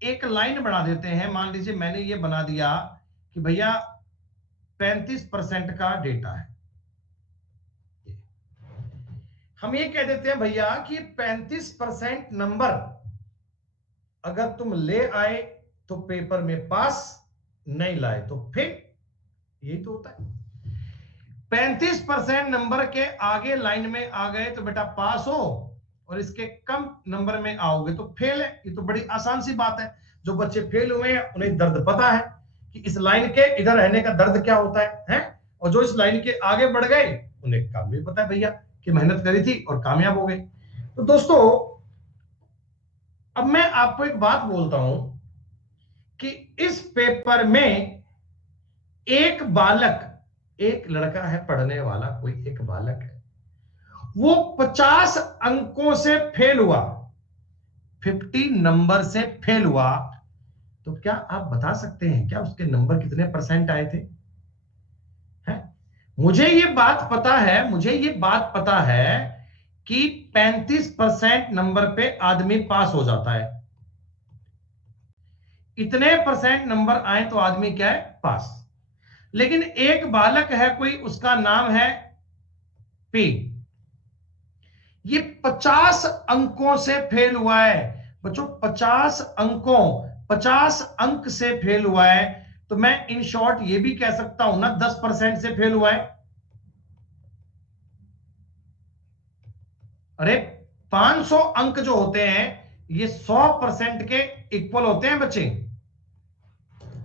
एक लाइन बना देते हैं। मान लीजिए मैंने ये बना दिया कि भैया 35% का डेटा है, हम ये कह देते हैं भैया कि 35% नंबर अगर तुम ले आए तो पेपर में पास, नहीं लाए तो फेल। यही तो होता है। 35% नंबर के आगे लाइन में आ गए तो बेटा पास हो, और इसके कम नंबर में आओगे तो फेल है। ये तो बड़ी आसान सी बात है। जो बच्चे फेल हुए हैं उन्हें दर्द पता है कि इस लाइन के इधर रहने का दर्द क्या होता है? और जो इस लाइन के आगे बढ़ गए उन्हें काम भी पता है भैया कि मेहनत करी थी और कामयाब हो गए। तो दोस्तों, अब मैं आपको एक बात बोलता हूं कि इस पेपर में एक बालक, एक लड़का है पढ़ने वाला, कोई एक बालक है, वो 50 अंकों से फेल हुआ, 50 नंबर से फेल हुआ। तो क्या आप बता सकते हैं क्या उसके नंबर कितने परसेंट आए थे? है? मुझे ये बात पता है, मुझे ये बात पता है कि 35% नंबर पे आदमी पास हो जाता है। इतने परसेंट नंबर आए तो आदमी क्या है? पास। लेकिन एक बालक है कोई, उसका नाम है पी, ये 50 अंकों से फेल हुआ है। बच्चों 50 अंकों, 50 अंक से फेल हुआ है। तो मैं इन शॉर्ट ये भी कह सकता हूं ना 10% से फेल हुआ है। अरे 500 अंक जो होते हैं ये 100% के इक्वल होते हैं बच्चे,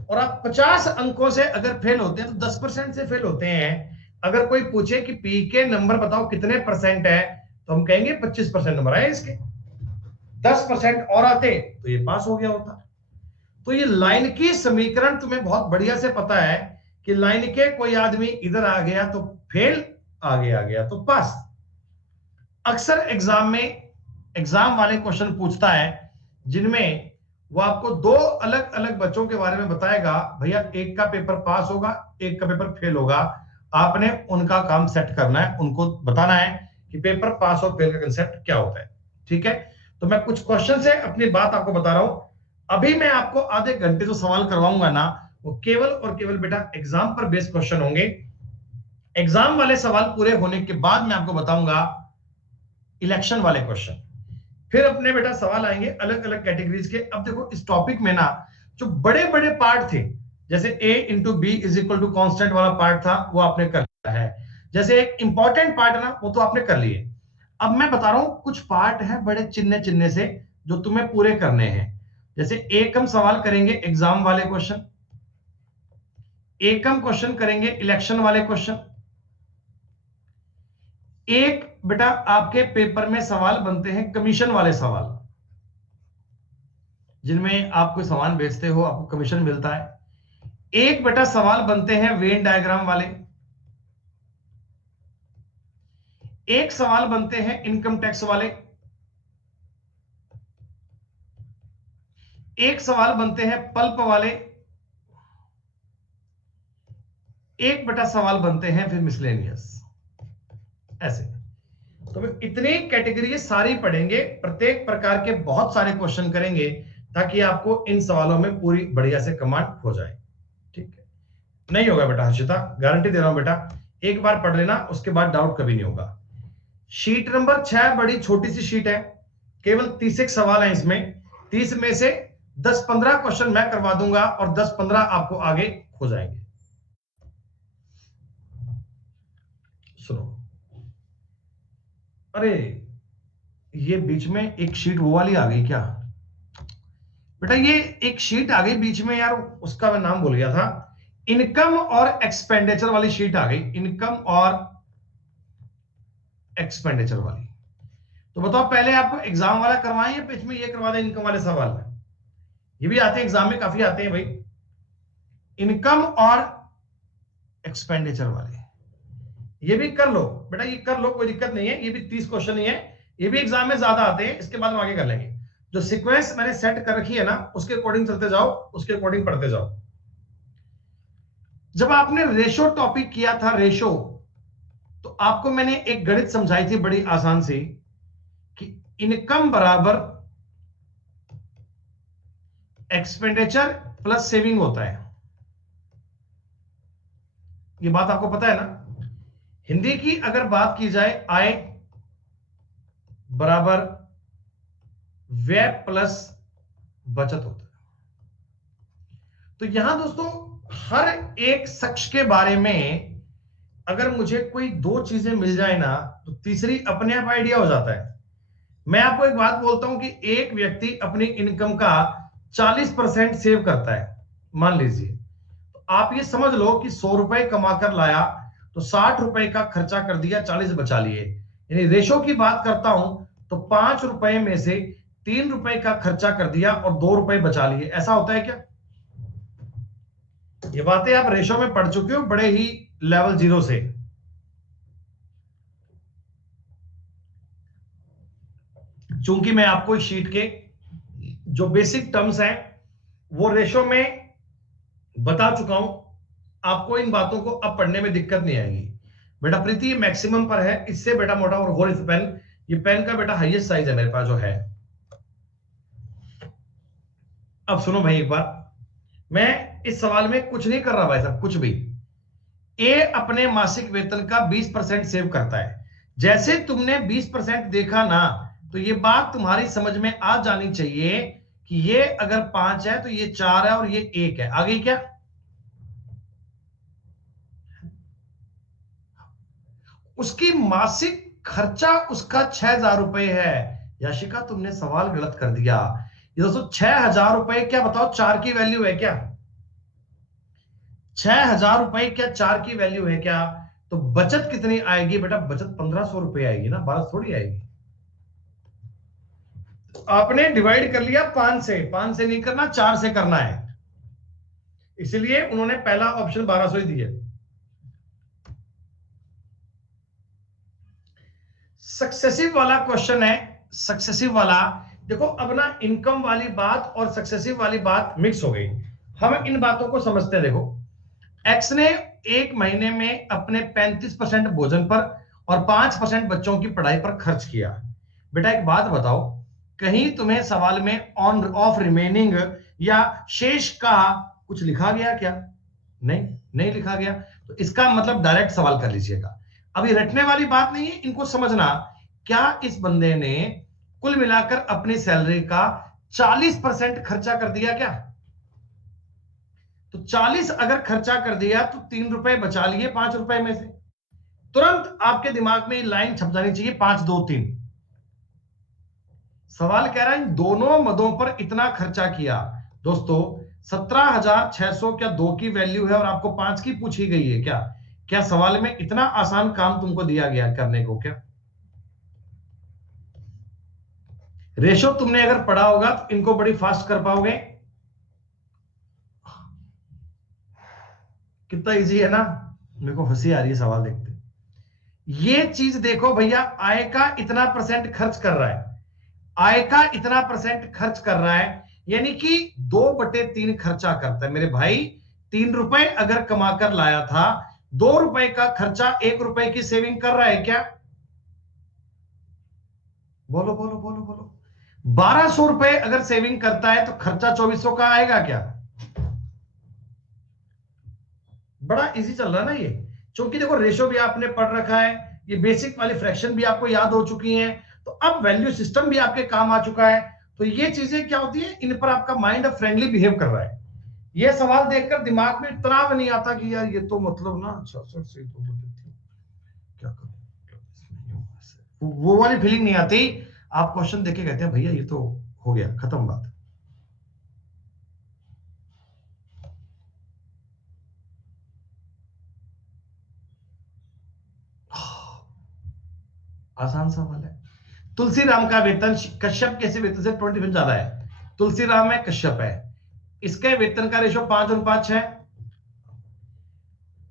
और आप 50 अंकों से अगर फेल होते हैं तो 10% से फेल होते हैं। अगर कोई पूछे कि पी के नंबर बताओ कितने परसेंट है, तो हम कहेंगे 25% नंबर आए इसके। 10% और आते तो ये पास हो गया होता। तो ये लाइन की समीकरण तुम्हें बहुत बढ़िया से पता है कि लाइन के कोई आदमी इधर आ गया तो फेल, आगे आ गया तो पास। अक्सर एग्जाम में एग्जाम वाले क्वेश्चन पूछता है जिनमें वो आपको दो अलग अलग बच्चों के बारे में बताएगा, भैया एक का पेपर पास होगा, एक का पेपर फेल होगा। आपने उनका काम सेट करना है, उनको बताना है कि पेपर पास और फेल का कंसेप्ट क्या होता है। ठीक है। तो मैं कुछ क्वेश्चन से अपनी बात आपको बता रहा हूं। अभी मैं आपको आधे घंटे जो सवाल करवाऊंगा ना, वो केवल और केवल बेटा एग्जाम पर बेस्ड क्वेश्चन होंगे। एग्जाम वाले सवाल पूरे होने के बाद मैं आपको बताऊंगा इलेक्शन वाले क्वेश्चन। फिर अपने बेटा सवाल आएंगे अलग अलग कैटेगरीज के। अब देखो इस टॉपिक में ना जो बड़े बड़े पार्ट थे, जैसे a into b is equal to constant वाला पार्ट था, वो आपने कर लिया है। जैसे एक इंपॉर्टेंट पार्ट है ना, वो तो आपने कर लिए। अब मैं बता रहा हूं कुछ पार्ट है बड़े चिन्ह चिन्ह से जो तुम्हें पूरे करने हैं। जैसे एक हम सवाल करेंगे एग्जाम वाले क्वेश्चन, एक हम क्वेश्चन करेंगे इलेक्शन वाले क्वेश्चन, एक बेटा आपके पेपर में सवाल बनते हैं कमीशन वाले सवाल, जिनमें आप कोई सामान बेचते हो आपको कमीशन मिलता है। एक बेटा सवाल बनते हैं वेन डायग्राम वाले, एक सवाल बनते हैं इनकम टैक्स वाले, एक सवाल बनते हैं पल्प वाले, एक बटा सवाल बनते हैं, फिर मिसलेनियस, ऐसे। तो मैं इतनी कैटेगरी सारी पढ़ेंगे, प्रत्येक प्रकार के बहुत सारे क्वेश्चन करेंगे, ताकि आपको इन सवालों में पूरी बढ़िया से कमांड हो जाए। ठीक है, नहीं होगा बेटा हर्षिता, गारंटी दे रहा हूं बेटा, एक बार पढ़ लेना, उसके बाद डाउट कभी नहीं होगा। शीट नंबर 6 बड़ी छोटी सी शीट है, केवल 30 एक सवाल है इसमें। 30 में से 10-15 क्वेश्चन मैं करवा दूंगा और 10-15 आपको आगे हो जाएंगे। सुनो, अरे ये बीच में एक शीट वो वाली आ गई क्या बेटा? ये एक शीट आ गई बीच में यार, उसका मैं नाम भूल गया था। इनकम और एक्सपेंडिचर वाली शीट आ गई, इनकम और एक्सपेंडिचर वाली। तो बताओ, पहले आपको एग्जाम वाला करवाएं या बीच में ये करवा दें इनकम वाले सवाल? ये भी आते हैं एग्जाम में, काफी आते हैं भाई, इनकम और एक्सपेंडिचर वाले। ये भी कर लो बेटा, ये कर लो, कोई दिक्कत नहीं है। ये भी 30 क्वेश्चन ही है, ये भी एग्जाम में ज्यादा आते हैं, इसके बाद हम आगे कर लेंगे। जो सीक्वेंस मैंने सेट कर रखी है ना, उसके अकॉर्डिंग चलते जाओ, उसके अकॉर्डिंग पढ़ते जाओ। जब आपने रेशो टॉपिक किया था, रेशो, तो आपको मैंने एक गणित समझाई थी बड़ी आसान सी, कि इनकम बराबर एक्सपेंडिचर प्लस सेविंग होता है। ये बात आपको पता है ना? हिंदी की अगर बात की जाए, आय बराबर व्यय प्लस बचत होता है। तो यहां दोस्तों, हर एक शख्स के बारे में अगर मुझे कोई दो चीजें मिल जाए ना, तो तीसरी अपने आप आइडिया हो जाता है। मैं आपको एक बात बोलता हूं कि एक व्यक्ति अपनी इनकम का 40% सेव करता है, मान लीजिए, तो आप ये समझ लो कि 100 रुपए कमाकर लाया, तो 60 रुपए का खर्चा कर दिया, 40 बचा लिए। यानी रेशो की बात करता हूं तो 5 रुपए में से 3 रुपए का खर्चा कर दिया और 2 रुपए बचा लिए। ऐसा होता है क्या? ये बातें आप रेशो में पढ़ चुके हो बड़े ही लेवल 0 से। चूंकि मैं आपको इस शीट के जो बेसिक टर्म्स हैं वो रेशो में बता चुका हूं, आपको इन बातों को अब पढ़ने में दिक्कत नहीं आएगी। बेटा प्रीति, ये मैक्सिमम पर है, इससे बेटा मोटा और होल पेन, ये पेन का बेटा हाईएस्ट साइज है मेरे पास जो है। अब सुनो भाई एक बार, मैं इस सवाल में कुछ नहीं कर रहा भाई साहब, कुछ भी। ए अपने मासिक वेतन का 20% सेव करता है। जैसे तुमने 20% देखा ना, तो ये बात तुम्हारी समझ में आ जानी चाहिए कि ये अगर 5 है तो ये 4 है और ये 1 है। आ गई क्या? उसकी मासिक खर्चा उसका 6,000 रुपए है। याशिका, तुमने सवाल गलत कर दिया। ये दोस्तों 6,000 रुपए, क्या बताओ 4 की वैल्यू है क्या? 6,000 रुपए क्या 4 की वैल्यू है क्या? तो बचत कितनी आएगी बेटा? बचत 1,500 रुपए आएगी ना, 12 थोड़ी आएगी। आपने डिवाइड कर लिया 5 से, 5 से नहीं करना, 4 से करना है, इसलिए उन्होंने पहला ऑप्शन 1200 ही दिया। सक्सेसिव वाला क्वेश्चन है, सक्सेसिव वाला। देखो अब ना, इनकम वाली बात और सक्सेसिव वाली बात मिक्स हो गई। हम इन बातों को समझते हैं। देखो, एक्स ने एक महीने में अपने 35% भोजन पर और 5% बच्चों की पढ़ाई पर खर्च किया। बेटा एक बात बताओ, कहीं तुम्हें सवाल में ऑन ऑफ रिमेनिंग या शेष का कुछ लिखा गया क्या? नहीं, नहीं लिखा गया। तो इसका मतलब डायरेक्ट सवाल कर लीजिएगा। अभी रटने वाली बात नहीं है, इनको समझना। क्या इस बंदे ने कुल मिलाकर अपनी सैलरी का 40% खर्चा कर दिया क्या? तो 40 अगर खर्चा कर दिया तो 3 रुपए बचा लिए 5 रुपए में से। तुरंत आपके दिमाग में लाइन छप जानी चाहिए, 5 2 3। सवाल कह रहा है इन दोनों मदों पर इतना खर्चा किया। दोस्तों 17,600 क्या 2 की वैल्यू है और आपको 5 की पूछी गई है क्या? क्या सवाल में इतना आसान काम तुमको दिया गया करने को क्या? रेशो तुमने अगर पढ़ा होगा तो इनको बड़ी फास्ट कर पाओगे। कितना इजी है ना? मेरे को हंसी आ रही है सवाल देखते। ये चीज देखो भैया, आय का इतना परसेंट खर्च कर रहा है, आय का इतना परसेंट खर्च कर रहा है, यानी कि 2/3 खर्चा करता है मेरे भाई। ₹3 अगर कमाकर लाया था, ₹2 का खर्चा ₹1 की सेविंग कर रहा है क्या? बोलो बोलो बोलो बोलो। ₹1200 अगर सेविंग करता है तो खर्चा 2400 का आएगा क्या? बड़ा इजी चल रहा है ना ये, क्योंकि देखो रेशो भी आपने पढ़ रखा है, ये बेसिक वाली फ्रैक्शन भी आपको याद हो चुकी हैं, तो अब वैल्यू सिस्टम भी आपके काम आ चुका है। तो ये चीजें क्या होती है, इन पर आपका माइंड फ्रेंडली बिहेव कर रहा है। ये सवाल देखकर दिमाग में तनाव नहीं आता कि यार ये तो मतलब ना 66 से तो क्या करूं, वो वाली फीलिंग नहीं आती। आप क्वेश्चन देख के कहते हैं भैया ये तो हो गया, खत्म बात। आसान सवाल है। तुलसी राम का वेतन कश्यप के वेतन से 20% ज्यादा है। तुलसी राम है, कश्यप है, इसके वेतन का रेशो 5:6।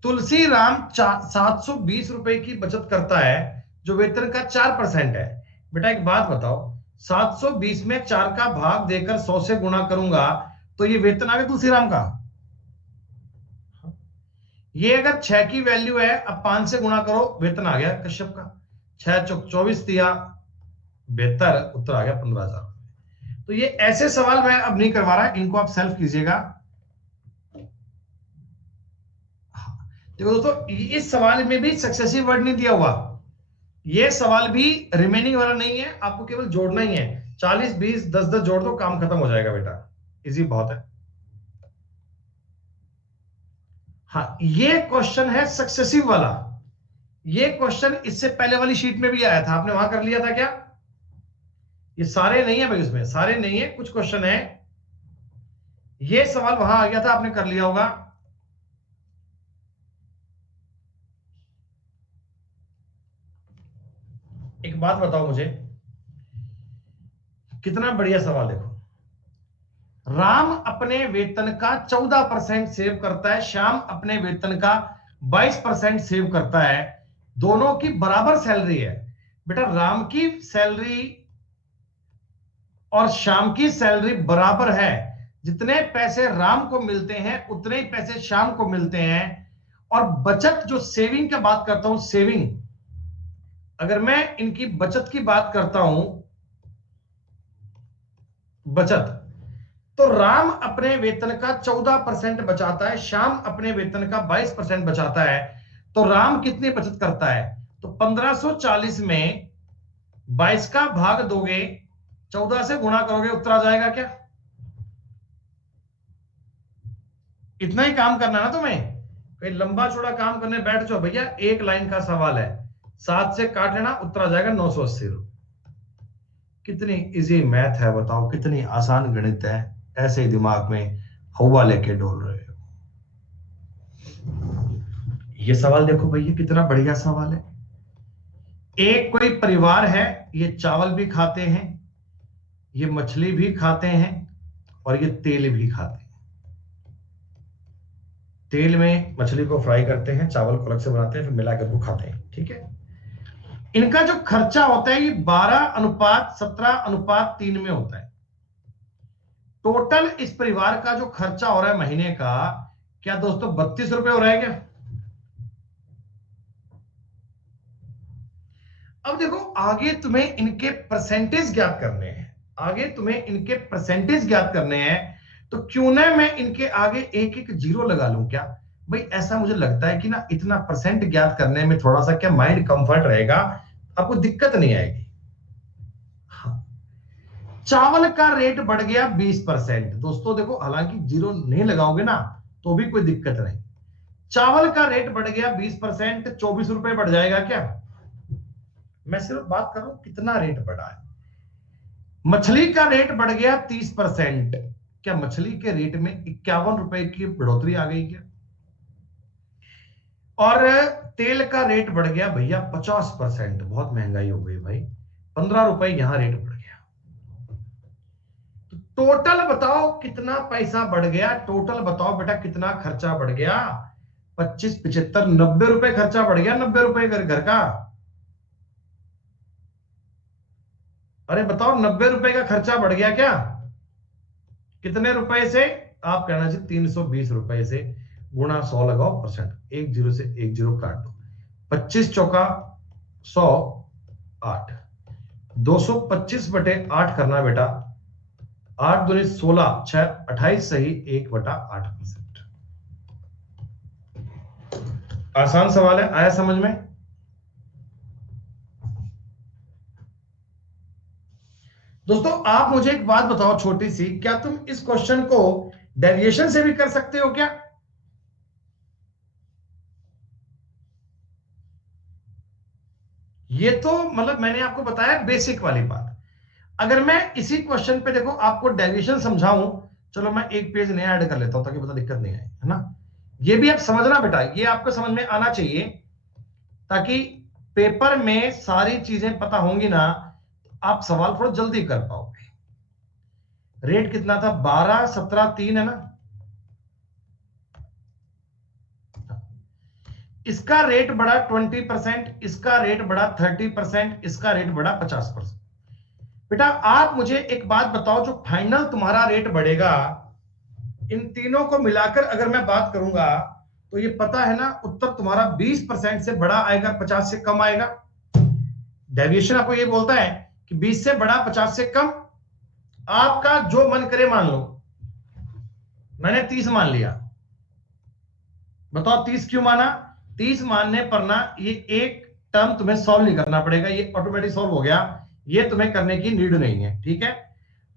तुलसी राम 720 की बचत करता है, जो वेतन का 4% है। बेटा एक बात बताओ, 720 में 4 का भाग देकर 100 से गुणा करूंगा तो ये वेतन आ गया तुलसी राम का। ये अगर 6 की वैल्यू है, अब 5 से गुणा करो, वेतन आ गया कश्यप का। 6 चौक 24 दिया, 72, उत्तर आ गया 15,000। तो ये ऐसे सवाल मैं अब नहीं करवा रहा, इनको आप सेल्फ कीजिएगा। देखो दोस्तों, इस सवाल में भी सक्सेसिव वर्ड नहीं दिया हुआ, ये सवाल भी रिमेनिंग वाला नहीं है, आपको केवल जोड़ना ही है। 40 20 10 10 जोड़ दो, काम खत्म हो जाएगा बेटा, इजी बहुत है। हाँ, ये क्वेश्चन है सक्सेसिव वाला। ये क्वेश्चन इससे पहले वाली शीट में भी आया था, आपने वहां कर लिया था क्या? ये सारे नहीं है भाई, उसमें सारे नहीं है, कुछ क्वेश्चन है। ये सवाल वहां आ गया था, आपने कर लिया होगा। एक बात बताओ मुझे, कितना बढ़िया सवाल, देखो। राम अपने वेतन का 14% सेव करता है, श्याम अपने वेतन का 22% सेव करता है, दोनों की बराबर सैलरी है। बेटा राम की सैलरी और श्याम की सैलरी बराबर है, जितने पैसे राम को मिलते हैं उतने ही पैसे श्याम को मिलते हैं। और बचत, जो सेविंग की बात करता हूं, सेविंग, अगर मैं इनकी बचत की बात करता हूं, बचत, तो राम अपने वेतन का 14% बचाता है, श्याम अपने वेतन का 22% बचाता है। तो राम कितनी बचत करता है? तो 1540 में 22 का भाग दोगे, 14 से गुणा करोगे, उत्तर आ जाएगा क्या? इतना ही काम करना ना तुम्हें, कोई लंबा चौड़ा काम करने बैठ जाओ भैया, एक लाइन का सवाल है, 7 से काट लेना, उत्तर आ जाएगा 980 रुपये। कितनी इजी मैथ है बताओ, कितनी आसान गणित है, ऐसे ही दिमाग में हवा लेके डोल रहे हो। ये सवाल देखो भैया, कितना बढ़िया सवाल है। एक कोई परिवार है, ये चावल भी खाते हैं, ये मछली भी खाते हैं, और ये तेल भी खाते हैं। तेल में मछली को फ्राई करते हैं, चावल को अलग से बनाते हैं, फिर मिलाकर को खाते हैं, ठीक है। इनका जो खर्चा होता है ये 12:17:3 में होता है। टोटल इस परिवार का जो खर्चा हो रहा है महीने का, क्या दोस्तों 32 रुपए हो रहा है क्या? अब देखो, आगे तुम्हें इनके परसेंटेज ज्ञात करने हैं, आगे तुम्हें इनके परसेंटेज ज्ञात करने हैं, तो क्यों ना मैं इनके आगे एक एक जीरो लगा लूं क्या? भाई ऐसा मुझे लगता है कि ना, इतना परसेंट ज्ञात करने में थोड़ा सा क्या माइंड कंफर्ट रहेगा, आपको दिक्कत नहीं आएगी। हाँ। चावल का रेट बढ़ गया 20%, दोस्तों देखो, हालांकि जीरो नहीं लगाओगे ना तो भी कोई दिक्कत नहीं। चावल का रेट बढ़ गया 20%, 24 रुपए बढ़ जाएगा क्या? मैं सिर्फ बात कर रहा हूं कितना रेट बढ़ा है। मछली का रेट बढ़ गया 30%, क्या मछली के रेट में 51 रुपए की बढ़ोतरी आ गई क्या? और तेल का रेट बढ़ गया भैया 50%, बहुत महंगाई हो गई भाई, 15 रुपए यहां रेट बढ़ गया। तो टोटल बताओ कितना पैसा बढ़ गया, टोटल बताओ बेटा कितना खर्चा बढ़ गया? 25 75 90 रुपए खर्चा बढ़ गया, 90 रुपए घर का। अरे बताओ, 90 रुपए का खर्चा बढ़ गया क्या? कितने रुपए से? आप कहना चाहिए 320 रुपए से। गुणा 100 लगाओ परसेंट, 1 0 से 1 0 काट दो, 25 चौका 100 8, 225/8 करना बेटा, 8 दूनी 16, 6 28 सही 1/8%। आसान सवाल है, आया समझ में? दोस्तों आप मुझे एक बात बताओ छोटी सी, क्या तुम इस क्वेश्चन को डेविएशन से भी कर सकते हो क्या? ये तो मतलब मैंने आपको बताया बेसिक वाली बात। अगर मैं इसी क्वेश्चन पे देखो आपको डेविएशन समझाऊं, चलो मैं एक पेज नया ऐड कर लेता हूं ताकि पता दिक्कत नहीं आए, है ना? ये भी आप समझना बेटा, ये आपको समझ में आना चाहिए, ताकि पेपर में सारी चीजें पता होंगी ना, आप सवाल थोड़ा जल्दी कर पाओगे। रेट कितना था? 12 17 3 है ना? इसका रेट बढ़ा 20%, इसका रेट बढ़ा 30%, इसका रेट बढ़ा 50%। बेटा आप मुझे एक बात बताओ, जो फाइनल तुम्हारा रेट बढ़ेगा, इन तीनों को मिलाकर अगर मैं बात करूंगा, तो ये पता है ना उत्तर तुम्हारा 20% से बड़ा आएगा, 50 से कम आएगा। डेविएशन आपको ये बोलता है कि 20 से बड़ा 50 से कम। आपका जो मन करे मान लो, मैंने 30 मान लिया, बताओ 30 क्यों माना? 30 मानने पर ना ये एक टर्म तुम्हें सॉल्व नहीं करना पड़ेगा, ये ऑटोमेटिक सॉल्व हो गया, ये तुम्हें करने की नीड नहीं है, ठीक है?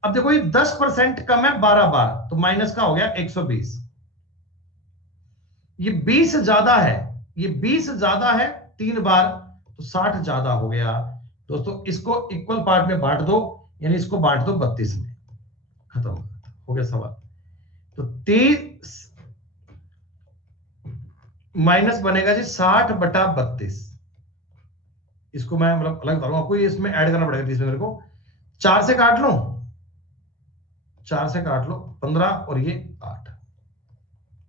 अब देखो ये 10% कम है 12 बार, तो माइनस का हो गया 120। ये 20 ज्यादा है, ये 20 ज्यादा है 3 बार, तो 60 ज्यादा हो गया। दोस्तों इसको इक्वल पार्ट में बांट दो, यानी इसको बांट दो 32 में, खत्म हो गया सवाल। तो 30 माइनस बनेगा जी 60/32। इसको मैं मतलब अलग बताऊंगा आपको, ये इसमें ऐड करना पड़ेगा 30 में मेरे को। 4 से काट लो, 4 से काट लो 15 और ये 8,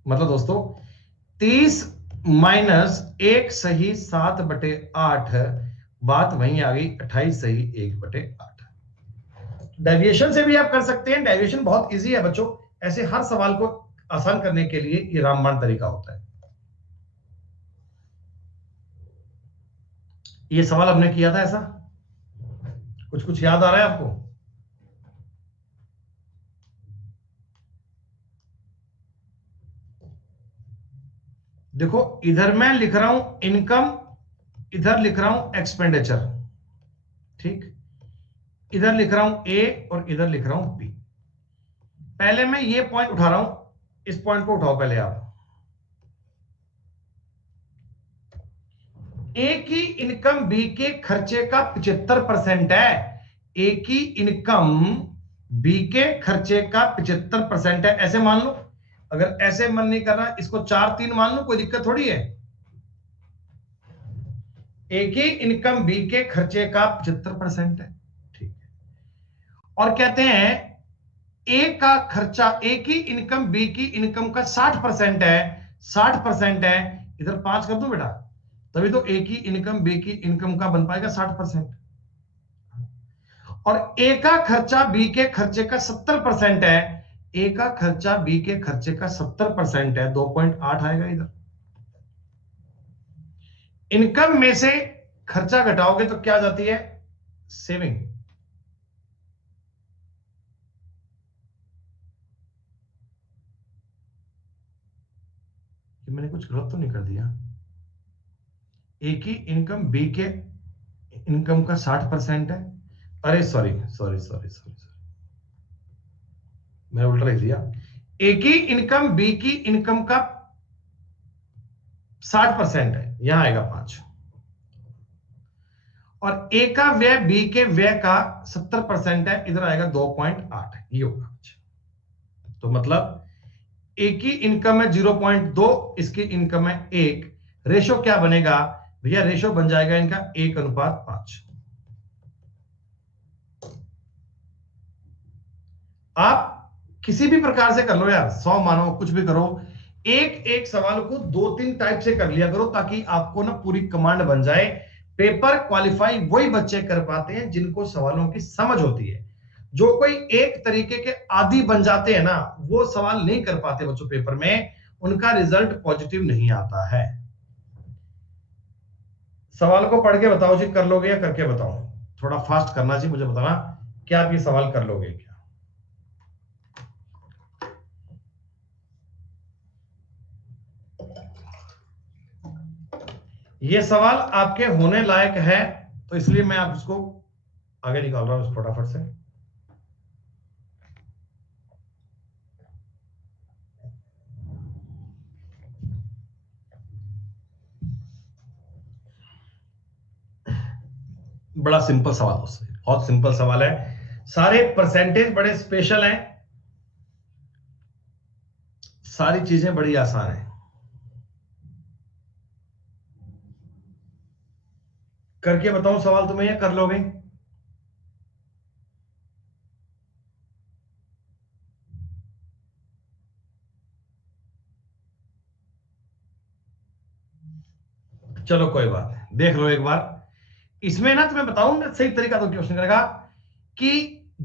मतलब दोस्तों 30 माइनस 1 सही 7/8, बात वहीं आ गई 28 सही 1/8। डेविएशन से भी आप कर सकते हैं, डेविएशन बहुत इजी है बच्चों, ऐसे हर सवाल को आसान करने के लिए ये रामबाण तरीका होता है। ये सवाल हमने किया था ऐसा, कुछ कुछ याद आ रहा है आपको? देखो इधर मैं लिख रहा हूं इनकम, इधर लिख रहा हूं एक्सपेंडिचर, ठीक? इधर लिख रहा हूं ए और इधर लिख रहा हूं बी। पहले मैं ये पॉइंट उठा रहा हूं, इस पॉइंट को उठाओ पहले आप। ए की इनकम बी के खर्चे का 75% है, ए की इनकम बी के खर्चे का 75% है, ऐसे मान लो। अगर ऐसे मन नहीं कर रहा, इसको 4 3 मान लो, कोई दिक्कत थोड़ी है। ए की इनकम बी के खर्चे का 75% है, ठीक है? और कहते हैं ए का खर्चा, ए की इनकम बी की इनकम का 60% है, 60% है, इधर 5 कर दो बेटा, तभी तो ए की इनकम बी की इनकम का बन पाएगा 60%। और ए का खर्चा बी के खर्चे का 70% है, ए का खर्चा बी के खर्चे का 70% है, 2.8 आएगा इधर। इनकम में से खर्चा घटाओगे तो क्या जाती है? सेविंग। कि मैंने कुछ गलत तो नहीं कर दिया? ए की इनकम बी के इनकम का 60% है, अरे sorry sorry sorry sorry sorry, मैंने उल्टा लिख दिया। ए की इनकम बी की इनकम का 60% है, यहां आएगा 5, और ए का व्यय बी के व्यय का 70% है, इधर आएगा 2.8, ये होगा। तो मतलब ए की इनकम है 0.2, इसकी इनकम है 1, रेशो क्या बनेगा भैया? रेशो बन जाएगा इनका 1:5। आप किसी भी प्रकार से कर लो यार, 100 मानो, कुछ भी करो, एक एक सवाल को 2-3 टाइप से कर लिया करो, ताकि आपको ना पूरी कमांड बन जाए। पेपर क्वालिफाई वही बच्चे कर पाते हैं जिनको सवालों की समझ होती है। जो कोई एक तरीके के आदी बन जाते हैं ना, वो सवाल नहीं कर पाते बच्चों पेपर में। उनका रिजल्ट पॉजिटिव नहीं आता है। सवाल को पढ़ के बताओ जी, कर लोगे या करके बताओ? थोड़ा फास्ट करना जी, मुझे बताना क्या आप ये सवाल कर लोगे क्या? ये सवाल आपके होने लायक है, तो इसलिए मैं आप इसको आगे निकाल रहा हूं फटाफट से। बड़ा सिंपल सवाल दोस्तों, बहुत सिंपल सवाल है। सारे परसेंटेज बड़े स्पेशल हैं, सारी चीजें बड़ी आसान है। करके बताऊं सवाल तुम्हें या कर लोगे? चलो कोई बात नहीं, देख लो एक बार। इसमें ना तुम्हें बताऊं सही तरीका तो क्वेश्चन करेगा कि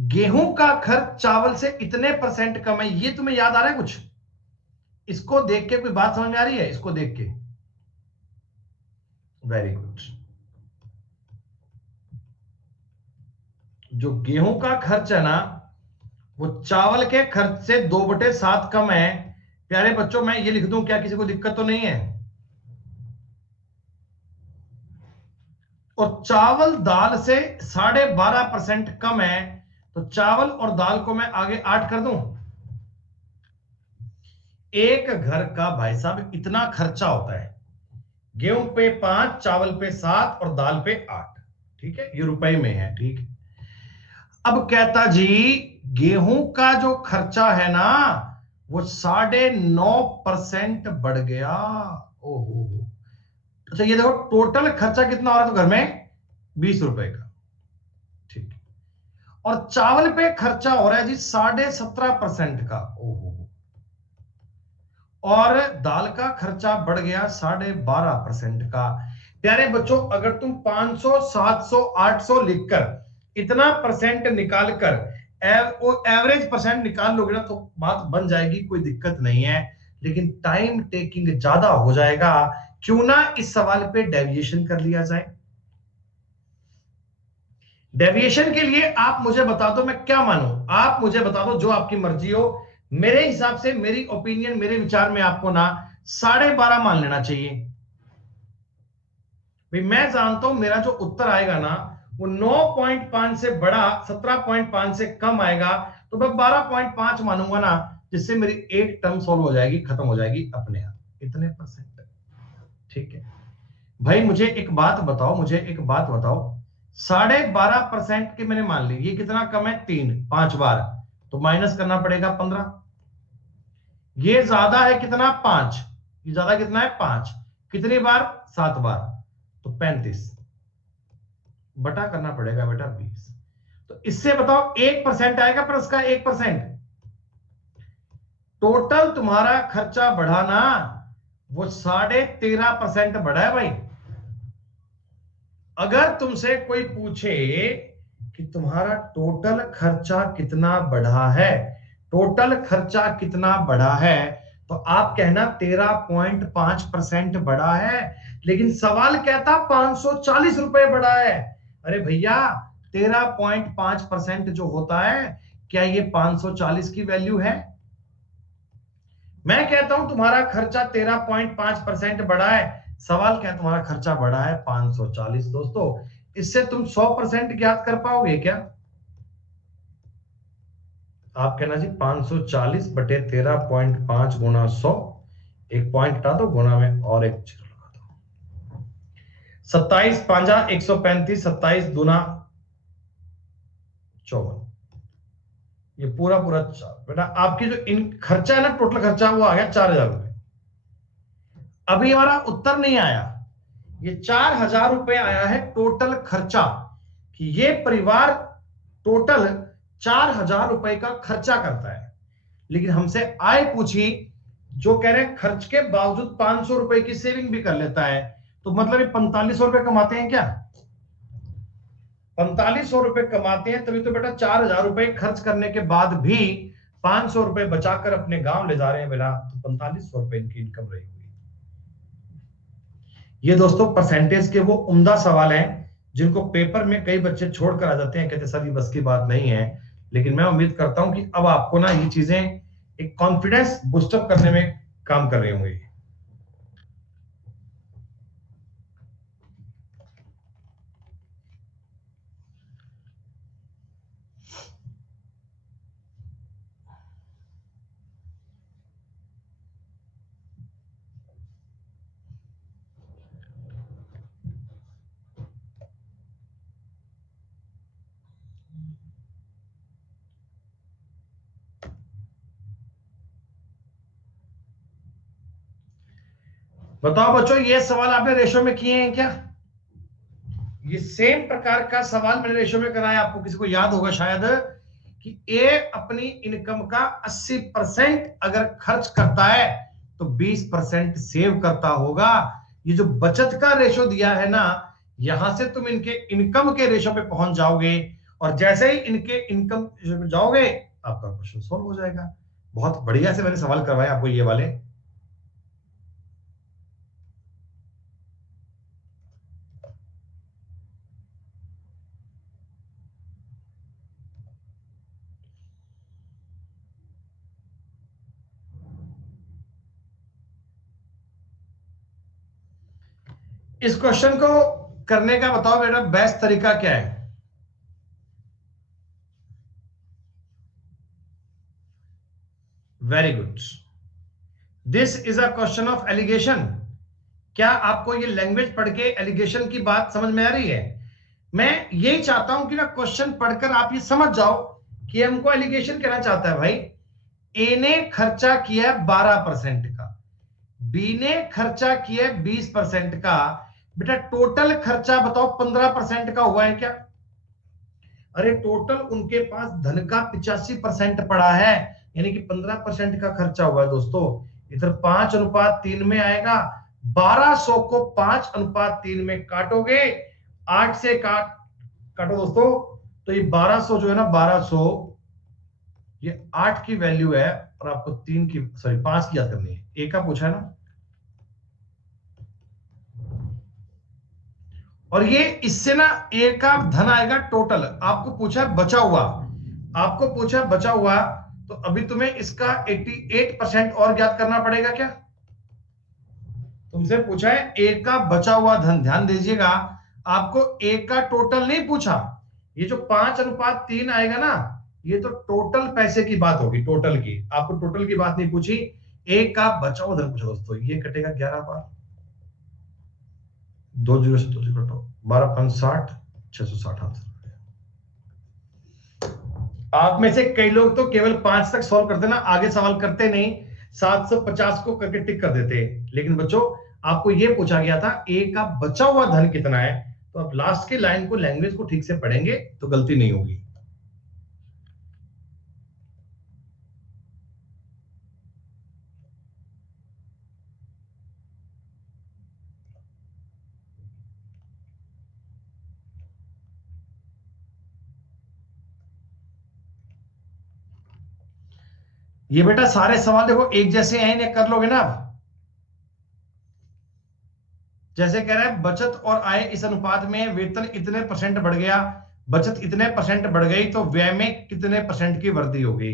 गेहूं का खर्च चावल से इतने परसेंट कम है, ये तुम्हें याद आ रहा है कुछ? इसको देख के कोई बात समझ में आ रही है? इसको देख के वेरी गुड। जो गेहूं का खर्च है ना, वो चावल के खर्च से 2/7 कम है। प्यारे बच्चों, मैं ये लिख दूं क्या? किसी को दिक्कत तो नहीं है? और चावल दाल से 12.5% कम है, तो चावल और दाल को मैं आगे 8 कर दूं। एक घर का भाई साहब इतना खर्चा होता है, गेहूं पे 5, चावल पे 7 और दाल पे 8। ठीक है, ये रुपए में है। ठीक है, अब कहता जी गेहूं का जो खर्चा है ना, वो 9.5% बढ़ गया। ओहो, अच्छा ये देखो टोटल खर्चा कितना हो रहा है तो घर में 20 रुपए का। ठीक, और चावल पे खर्चा हो रहा है जी 17.5% का। ओहो, और दाल का खर्चा बढ़ गया 12.5% का। प्यारे बच्चों, अगर तुम 500, 700, 800 लिखकर इतना परसेंट निकालकर एवरेज परसेंट निकाल लोगे ना, तो बात बन जाएगी, कोई दिक्कत नहीं है। लेकिन टाइम टेकिंग ज्यादा हो जाएगा। क्यों ना इस सवाल पे डेविएशन कर लिया जाए? डेविएशन के लिए आप मुझे बता दो, मैं क्या मानूं? आप मुझे बता दो, जो आपकी मर्जी हो। मेरे हिसाब से, मेरी ओपिनियन, मेरे विचार में आपको ना 12.5 मान लेना चाहिए। भाई मैं जानता हूं मेरा जो उत्तर आएगा ना, वो 9.5 से बड़ा, 17.5 से कम आएगा, तो मैं 12.5 मानूंगा ना, जिससे मेरी एक टर्म सॉल्व हो जाएगी, खत्म हो जाएगी अपने आप। इतने परसेंट। ठीक है भाई, मुझे एक बात बताओ, मुझे एक बात बताओ। 12.5% के मैंने मान ली, ये कितना कम है? 3, 5 बार, तो माइनस करना पड़ेगा 15। ये ज्यादा है कितना? 5। ये ज्यादा कितना है? 5। कितनी बार? 7 बार, तो 35 बटा करना पड़ेगा बेटा 20। तो इससे बताओ 1% आएगा, पर उसका 1%। टोटल तुम्हारा खर्चा बढ़ाना वो 13.5% बढ़ा है भाई। अगर तुमसे कोई पूछे कि तुम्हारा टोटल खर्चा कितना बढ़ा है, टोटल खर्चा कितना बढ़ा है, तो आप कहना 13.5% बढ़ा है। लेकिन सवाल कहता 540 रुपए बढ़ा है। अरे भैया, 13.5% जो होता है, क्या ये 540 की वैल्यू है? मैं कहता हूं तुम्हारा खर्चा 13.5% बढ़ा है, सवाल क्या? तुम्हारा खर्चा बढ़ा है 540। दोस्तों, इससे तुम 100% ज्ञात कर पाओगे क्या? आप कहना जी 540 बटे 13.5 गुणा 100, एक पॉइंट हटा दो, गुणा में और एक जीरो लगा दो। 27 5 135, 27 दूना 54। ये पूरा पूरा बेटा आपकी जो इन खर्चा है ना, टोटल खर्चा, वो आ गया 4,000 रुपए। अभी हमारा उत्तर नहीं आया, ये 4,000 रुपए आया है टोटल खर्चा, कि ये परिवार टोटल 4,000 रुपए का खर्चा करता है। लेकिन हमसे आय पूछी, जो कह रहे हैं खर्च के बावजूद 500 रुपए की सेविंग भी कर लेता है, तो मतलब ये 4500 रुपए कमाते हैं क्या? 4500 रुपए कमाते हैं, तभी तो बेटा 4,000 रुपए खर्च करने के बाद भी 500 रुपए बचाकर अपने गांव ले जा रहे हैं बेटा, तो 4500 रुपए इनकी इनकम रही हुई। ये दोस्तों परसेंटेज के वो उम्दा सवाल हैं जिनको पेपर में कई बच्चे छोड़कर आ जाते हैं, कहते सर ये बस की बात नहीं है। लेकिन मैं उम्मीद करता हूं कि अब आपको ना ये चीजें एक कॉन्फिडेंस बूस्टअप करने में काम कर रही होंगी। बताओ बच्चों, ये सवाल आपने रेशो में किए हैं क्या? ये सेम प्रकार का सवाल मैंने रेशो में कराया, आपको किसी को याद होगा शायद, कि ए अपनी इनकम का 80% अगर खर्च करता है तो 20% सेव करता होगा। ये जो बचत का रेशो दिया है ना, यहां से तुम इनके इनकम के रेशो पे पहुंच जाओगे, और जैसे ही इनके इनकम पे जाओगे आपका क्वेश्चन सॉल्व हो जाएगा। बहुत बढ़िया से मैंने सवाल करवाए आपको ये वाले। इस क्वेश्चन को करने का बताओ बेटा बेस्ट तरीका क्या है? Very good. This is a question of allegation. क्या आपको ये लैंग्वेज पढ़ के एलिगेशन की बात समझ में आ रही है? मैं यही चाहता हूं कि ना क्वेश्चन पढ़कर आप ये समझ जाओ कि हमको एलिगेशन कहना चाहता है। भाई ए ने खर्चा किया 12% का, बी ने खर्चा किया 20% का, बेटा टोटल खर्चा बताओ 15% का हुआ है क्या? अरे टोटल उनके पास धन का 85% पड़ा है, यानी कि 15% का खर्चा हुआ है दोस्तों। इधर 5:3 में आएगा। 1200 को 5:3 में काटोगे, 8 से काटो दोस्तों, तो ये 1200 जो है ना 1200, ये 8 की वैल्यू है, और आपको 3 की सॉरी 5 की याद करनी है। ए का पूछा है ना, और ये इससे ना ए का धन आएगा टोटल। आपको पूछा बचा हुआ, आपको पूछा बचा हुआ, तो अभी तुम्हें इसका 88% और ज्ञात करना पड़ेगा क्या? तुमसे पूछा है ए का बचा हुआ धन, ध्यान दीजिएगा, आपको ए का टोटल नहीं पूछा। ये जो 5:3 आएगा ना, ये तो टोटल पैसे की बात होगी, टोटल की। आपको टोटल की बात नहीं पूछी, ए का बचा हुआ धन पूछा दोस्तों। ये कटेगा 11 बार, 2 जीरो से 2 जीरो कटो, 12×5 = 660 आंसर। आप में से कई लोग तो केवल 5 तक सॉल्व करते ना, आगे सवाल करते नहीं, 750 को करके टिक कर देते। लेकिन बच्चों आपको यह पूछा गया था ए का बचा हुआ धन कितना है, तो आप लास्ट के लाइन को, लैंग्वेज को ठीक से पढ़ेंगे तो गलती नहीं होगी। ये बेटा सारे सवाल देखो एक जैसे हैं, इन्हें कर लोगे ना आप। जैसे कह रहा है बचत और आय इस अनुपात में वेतन इतने % बढ़ गया, बचत इतने % बढ़ गई, तो व्यय में कितने % की वृद्धि हो गई।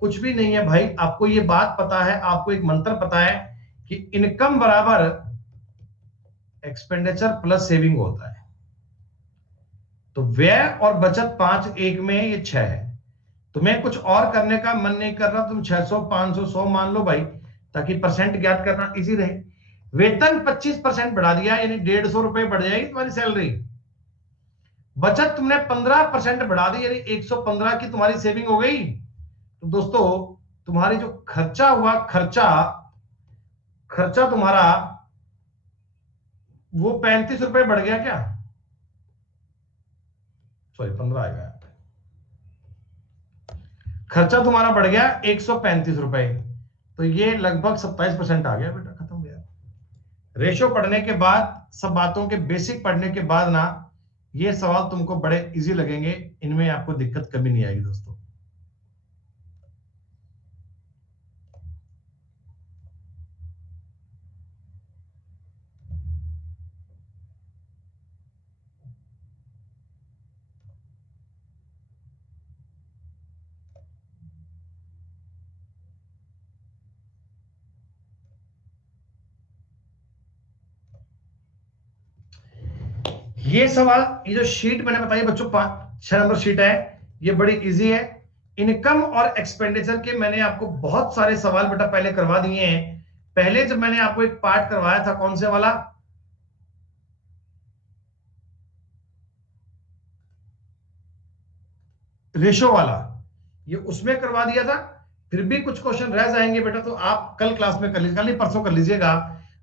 कुछ भी नहीं है भाई, आपको ये बात पता है, आपको एक मंत्र पता है कि इनकम बराबर एक्सपेंडिचर प्लस सेविंग होता है। तो व्यय और बचत 5 1 में, ये 6 है। तुम्हें कुछ और करने का मन नहीं कर रहा, तुम 600 500 100 मान लो भाई, ताकि परसेंट ज्ञात करना इजी रहे। वेतन 25% बढ़ा दिया, यानी 150 रुपए बढ़ जाएगी तुम्हारी सैलरी। बचत तुमने 15% बढ़ा दी, यानी 115 की तुम्हारी सेविंग हो गई। तो दोस्तों तुम्हारी जो खर्चा हुआ, खर्चा तुम्हारा वो 35 रुपए बढ़ गया क्या? सॉरी 15 आएगा, खर्चा तुम्हारा बढ़ गया 135 रुपए, तो ये लगभग 27% आ गया बेटा, खत्म हो गया। रेशो पढ़ने के बाद, सब बातों के बेसिक पढ़ने के बाद ना, ये सवाल तुमको बड़े इजी लगेंगे, इनमें आपको दिक्कत कभी नहीं आएगी दोस्तों। ये सवाल, ये जो शीट मैंने बताई बच्चों 6 नंबर शीट है, ये बड़ी इजी है। इनकम और एक्सपेंडिचर के मैंने आपको बहुत सारे सवाल बेटा पहले करवा दिए हैं। पहले जब मैंने आपको एक पार्ट करवाया था, कौन से वाला, रेशो वाला, ये उसमें करवा दिया था। फिर भी कुछ क्वेश्चन रह जाएंगे बेटा, तो आप कल क्लास में कर लीजिएगा, कल नहीं परसों कर लीजिएगा।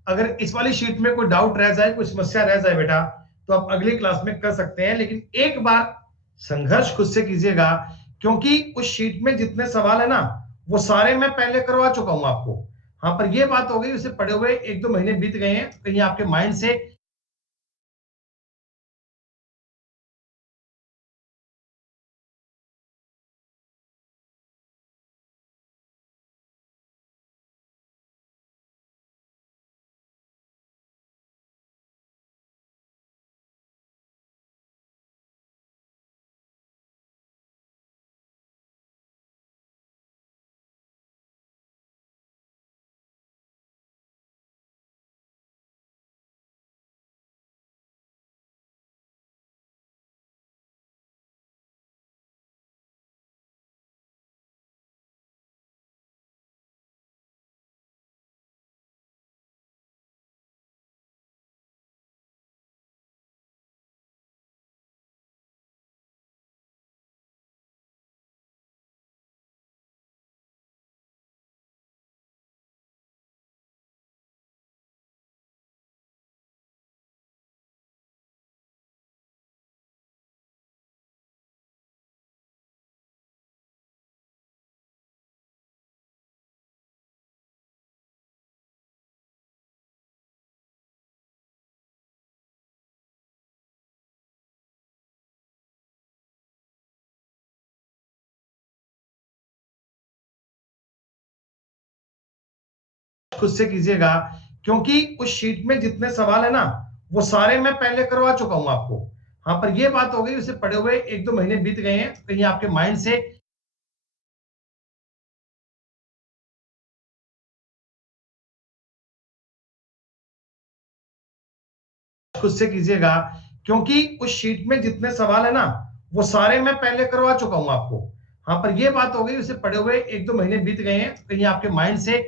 अगर इस वाली शीट में कोई डाउट रह जाए, कोई समस्या रह जाए बेटा, तो आप अगली क्लास में कर सकते हैं। लेकिन एक बार संघर्ष खुद से कीजिएगा, क्योंकि उस शीट में जितने सवाल है ना, वो सारे मैं पहले करवा चुका हूं आपको। हाँ, पर ये बात हो गई, उसे पढ़े हुए 1-2 महीने बीत गए हैं, कहीं आपके माइंड से खुद से कीजिएगा, क्योंकि उस शीट में जितने सवाल है ना, वो सारे मैं पहले करवा चुका हूं आपको। हाँ, पर ये बात हो गई, उसे पढ़े हुए 1-2 महीने बीत गए हैं, कहीं आपके माइंड से खुद से कीजिएगा, क्योंकि उस शीट में जितने सवाल है ना, वो सारे मैं पहले करवा चुका हूं आपको। हाँ, पर ये बात हो गई, उसे पढ़े हुए 1-2 महीने बीत गए हैं, कहीं आपके माइंड से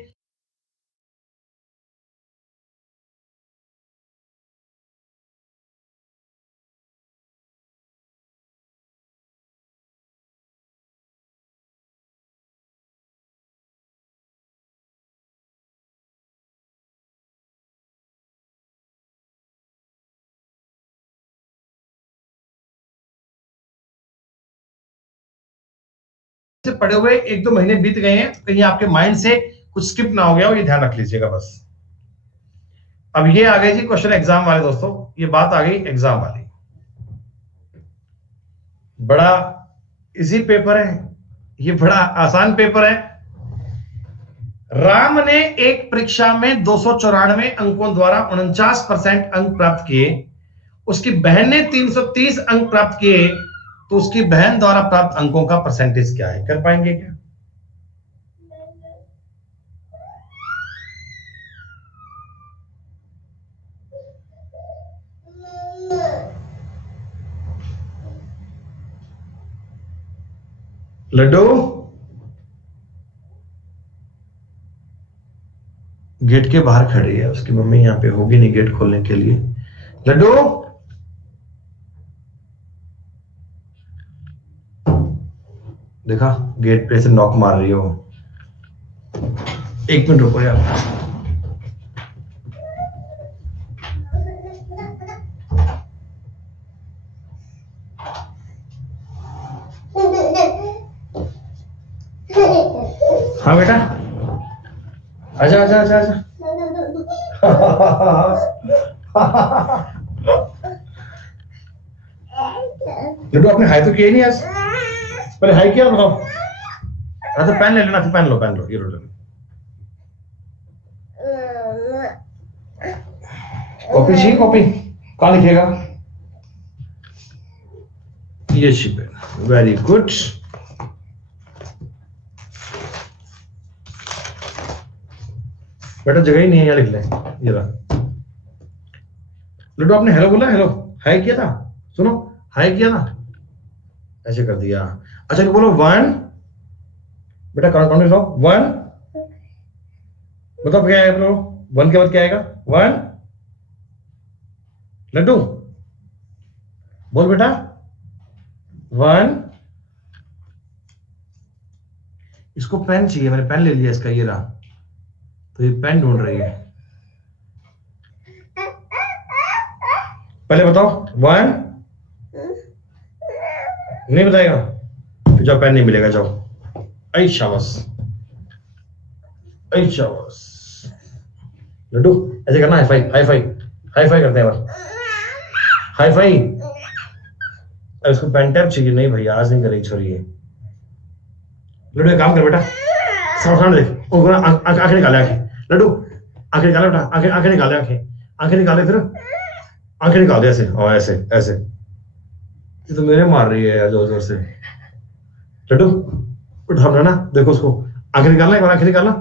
पढ़े हुए 1-2 महीने बीत गए हैं, कहीं आपके माइंड से कुछ स्किप ना हो गया हो, ये ध्यान रख लीजिएगा बस। अब ये आ गए जी क्वेश्चन एग्जाम वाले दोस्तों, ये बात आ गई एग्जाम वाली। बड़ा इजी पेपर है, ये बड़ा आसान पेपर है। राम ने एक परीक्षा में 294 अंकों द्वारा 49% अंक प्राप्त किए। उसकी बहन ने 330 अंक प्राप्त किए, तो उसकी बहन द्वारा प्राप्त अंकों का परसेंटेज क्या है? कर पाएंगे क्या? लड्डू, गेट के बाहर खड़ी है, उसकी मम्मी यहाँ पे होगी नहीं गेट खोलने के लिए। लड्डू, देखा गेट पे से नॉक मार रही हो। 1 मिनट रुको यार। हाँ बेटा, आजा आजा आजा आजा। लड्डू आपने हाई तो किया ही नहीं आज, पहले हाई किया बताओ। अच्छा पेन ले लेना, पेन लो पेन लो, ये लो। कॉपी चाहिए? कॉपी कहाँ लिखेगा? ये पेन, वेरी गुड। बेटा जगह ही नहीं है, यहाँ लिख ले, ये रहा। लड्डू आपने हेलो बोला? हेलो हाई किया था, सुनो, हाई किया ना, ऐसे कर दिया। अच्छा बोलो 1, बेटा काउंट लो 1, बताओ क्या आएगा, 1 के बाद क्या आएगा, 1, लड्डू बोल बेटा 1। इसको पेन चाहिए, मैंने पेन ले लिया इसका, ये रहा, तो ये पेन ढूंढ रही है। पहले बताओ 1, नहीं बताएगा, तो जाओ पेन नहीं मिलेगा, जाओ। आई शाबाश, आई शाबाश। लड्डू ऐसे करना, hi fi, hi fi, hi fi करते हैं, हाई फाई। इसको पेन टैप चाहिए, नहीं भैया आज नहीं करेगी छोरी ये। लड्डू एक काम कर बेटा, सामने देख, आंखें निकाले, आंखें लड्डू, आंखें निकाले बेटा, आंखें आंखें निकाले, आंखें निकाले, फिर आंखें निकाल दे ऐसे, और ऐसे ऐसे। ये तो मेरे मार रही है जोर जोर से। लड्डू उठा ना, देखो उसको, आंखें निकालना, एक बार आंखें निकालना,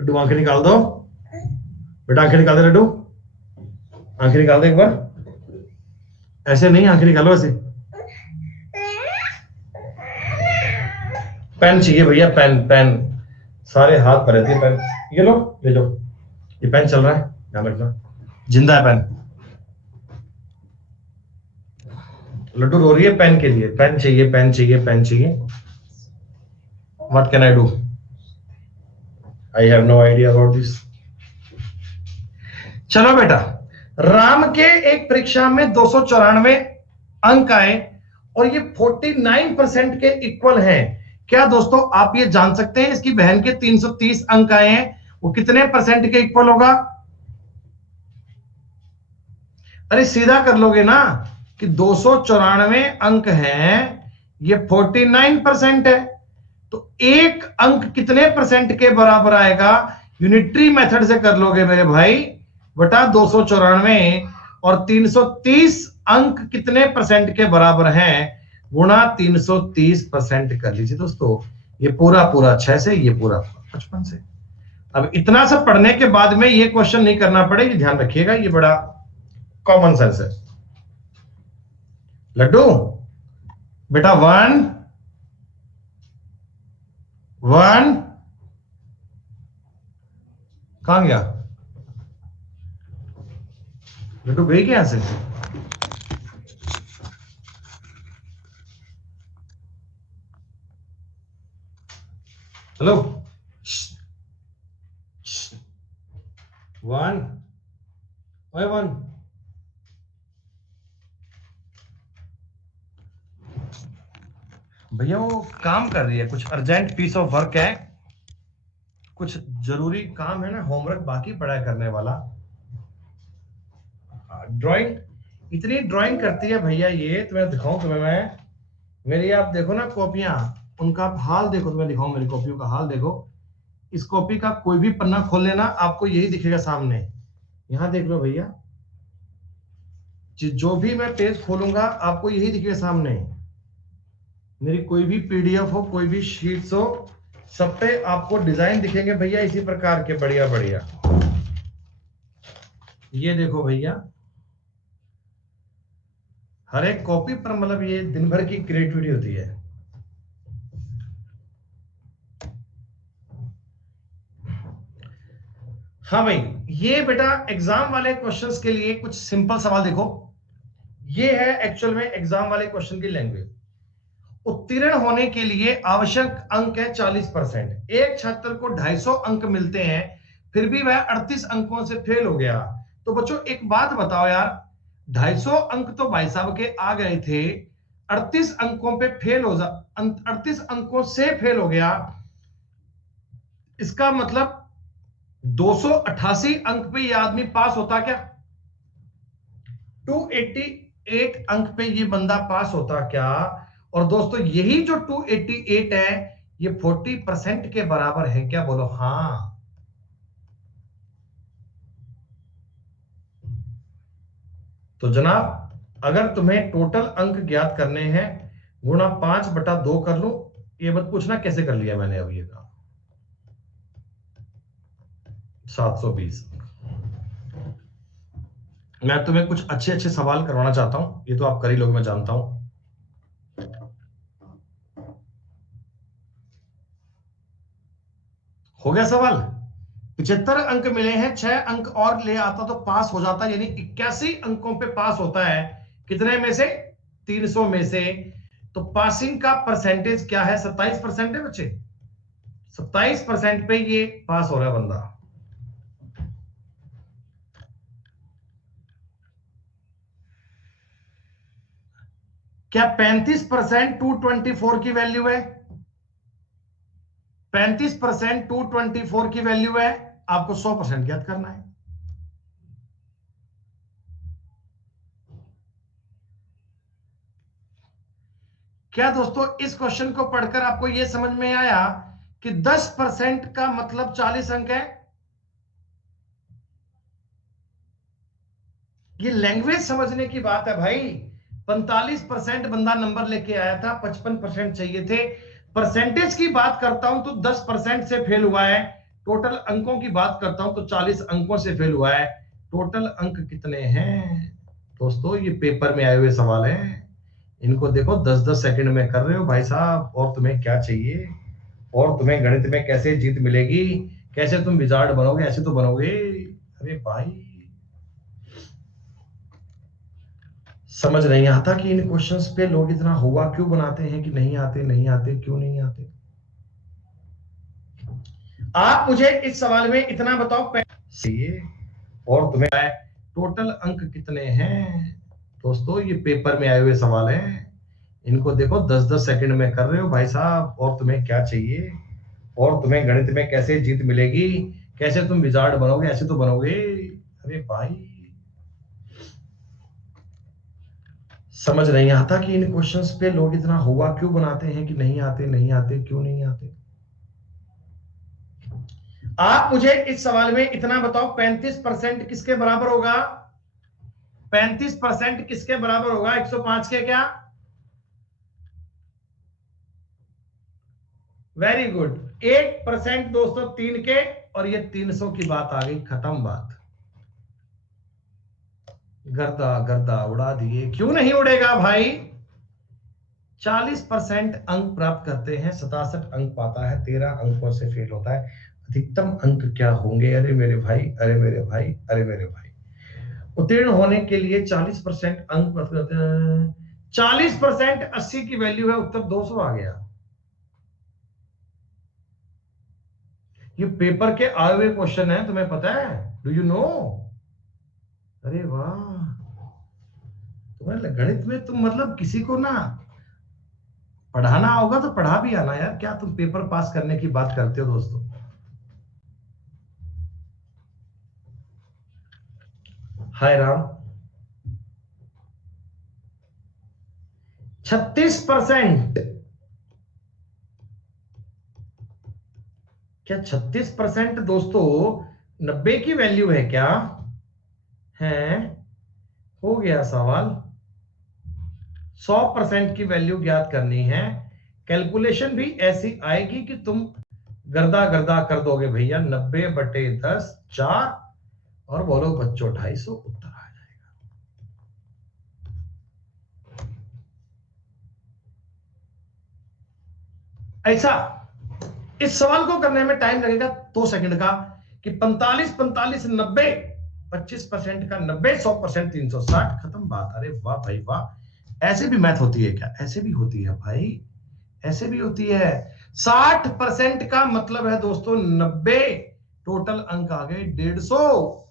लड्डू आंखें निकाल दो बेटा, आंखें निकाल दे लड्डू, आंखें निकाल दो एक बार, ऐसे नहीं, आंखें निकालो ऐसे। पेन चाहिए भैया, पेन, पेन सारे हाथ पर रहती है पेन, ये लो ले लो, ये पेन चल रहा है, ध्यान रखना, जिंदा है पेन। लड्डू रो रही है पेन के लिए, पेन चाहिए, पेन चाहिए, पेन चाहिए। What can I do, I have no idea about this. चलो बेटा, राम के एक परीक्षा में 294 अंक आए और ये 49% के इक्वल हैं। क्या दोस्तों आप ये जान सकते हैं इसकी बहन के 330 अंक आए हैं, वो कितने परसेंट के इक्वल होगा? अरे सीधा कर लोगे ना कि 294 अंक हैं, ये 49% है, तो एक अंक कितने परसेंट के बराबर आएगा? यूनिटरी मेथड से कर लोगे मेरे भाई, बटा 294 और 330 अंक कितने परसेंट के बराबर हैं, गुणा 330% कर लीजिए दोस्तों। ये पूरा पूरा 6 से, ये पूरा 55 से। अब इतना सब पढ़ने के बाद में ये क्वेश्चन नहीं करना पड़े, ये ध्यान रखिएगा, ये बड़ा कॉमन सेंस है। लड्डू बेटा 1 1 कहां गया लड्डू, गई क्या यहां से? हेलो 1 1 भैया वो काम कर रही है, कुछ अर्जेंट पीस ऑफ वर्क है, कुछ जरूरी काम है ना, होमवर्क बाकी पड़ा है करने वाला। ड्राइंग, इतनी ड्राइंग करती है भैया ये, तुम्हें दिखाऊं तुम्हें मैं, मेरी आप देखो ना कॉपियां, उनका हाल देखो, तुम्हें दिखाऊं मेरी कॉपियों का हाल देखो। इस कॉपी का कोई भी पन्ना खोल लेना, आपको यही दिखेगा सामने, यहां देख लो भैया, जो भी मैं पेज खोलूंगा आपको यही दिखेगा सामने। मेरी कोई भी पीडीएफ हो, कोई भी शीट्स हो, सब पे आपको डिजाइन दिखेंगे भैया इसी प्रकार के, बढ़िया बढ़िया। ये देखो भैया, हर एक कॉपी पर मतलब ये दिन भर की क्रिएटिविटी होती है। हाँ भाई, ये बेटा एग्जाम वाले क्वेश्चंस के लिए कुछ सिंपल सवाल देखो, ये है एक्चुअल में एग्जाम वाले क्वेश्चन की लैंग्वेज। उत्तीर्ण होने के लिए आवश्यक अंक है 40%। एक छात्र को 250 अंक मिलते हैं, फिर भी वह 38 अंकों से फेल हो गया। तो बच्चों एक बात बताओ यार, 250 अंक तो भाई साहब के आ गए थे, 38 अंकों पे फेल हो 38 अंकों से फेल हो गया, इसका मतलब 288 अंक पे ये आदमी पास होता क्या? 288 अंक पे ये बंदा पास होता क्या? और दोस्तों यही जो 288 है, ये 40% के बराबर है क्या? बोलो हाँ। तो जनाब अगर तुम्हें टोटल अंक ज्ञात करने हैं, गुणा 5/2 कर लो, ये मत पूछना कैसे कर लिया मैंने, अब ये काम 720। मैं तुम्हें कुछ अच्छे अच्छे सवाल करवाना चाहता हूं, ये तो आप कर ही लोग, मैं जानता हूं। हो गया सवाल। 75 अंक मिले हैं, 6 अंक और ले आता तो पास हो जाता, यानी 81 अंकों पे पास होता है। कितने में से? 300 में से। तो पासिंग का परसेंटेज क्या है? 27% है बच्चे। 27% पे ये पास हो रहा है बंदा। क्या 35% 224 की वैल्यू है? 35% 224 की वैल्यू है। आपको 100% ज्ञात करना है। क्या दोस्तों इस क्वेश्चन को पढ़कर आपको यह समझ में आया कि 10% का मतलब 40 अंक है? ये लैंग्वेज समझने की बात है भाई। 45% बंदा नंबर लेके आया था, 55% चाहिए थे। परसेंटेज की बात करता हूं तो 10% से फेल हुआ है। टोटल अंकों की बात करता हूं तो 40 अंकों से फेल हुआ है। टोटल अंक कितने हैं दोस्तों? ये पेपर में आए हुए सवाल हैं, इनको देखो 10-10 सेकंड में कर रहे हो भाई साहब। और तुम्हें क्या चाहिए? और तुम्हें गणित में कैसे जीत मिलेगी? कैसे तुम विजार्ड बनोगे? ऐसे तो बनोगे। अरे भाई, समझ नहीं आता कि इन क्वेश्चंस पे लोग इतना हुआ क्यों बनाते हैं कि नहीं आते, नहीं आते, क्यों नहीं आते। आप मुझे इस सवाल में इतना बताओ चाहिए। और तुम्हें टोटल अंक कितने हैं दोस्तों? ये पेपर में आए हुए सवाल हैं, इनको देखो 10-10 सेकंड में कर रहे हो भाई साहब। और तुम्हें क्या चाहिए? और तुम्हें गणित में कैसे जीत मिलेगी? कैसे तुम विजार्ड बनोगे? ऐसे तो बनोगे। अरे भाई, समझ नहीं आता कि इन क्वेश्चंस पे लोग इतना हुआ क्यों बनाते हैं कि नहीं आते, नहीं आते, क्यों नहीं आते। आप मुझे इस सवाल में इतना बताओ, 35% किसके बराबर होगा? 35% किसके बराबर होगा? 105 के क्या? Very good. 8% दोस्तों 3 के, और ये 300 की बात आ गई, खत्म बात। गर्दा गर्दा उड़ा दिए। क्यों नहीं उड़ेगा भाई? 40% अंक प्राप्त करते हैं, 67 अंक पाता है, 13 अंकों से फेल होता है। अधिकतम अंक क्या होंगे? अरे मेरे भाई, अरे मेरे भाई, अरे मेरे भाई। उत्तीर्ण होने के लिए 40% अंक प्राप्त करते हैं। 40% 80 की वैल्यू है, उत्तर 200 आ गया। ये पेपर के आए हुए क्वेश्चन है, तुम्हें पता है? Do you know? अरे वाह, तुम्हें गणित में तुम मतलब किसी को ना पढ़ाना होगा तो पढ़ा भी आना यार। क्या तुम पेपर पास करने की बात करते हो दोस्तों? हाय राम। 36%। क्या 36% दोस्तों 90 की वैल्यू है क्या? है? हो गया सवाल। 100% की वैल्यू ज्ञात करनी है। कैलकुलेशन भी ऐसी आएगी कि तुम गर्दा गर्दा कर दोगे भैया। 90/10 4, और बोलो बच्चों 250 उत्तर आ जाएगा। ऐसा इस सवाल को करने में टाइम लगेगा 2 सेकंड का, कि 45 45 90, 25% का 90, 100% 360, खत्म बात। अरे वाह भाई वाह। ऐसे भी मैथ होती है क्या? ऐसे भी होती है भाई, ऐसे भी होती है। 60% का मतलब है दोस्तों 90। टोटल अंक आ गए 150।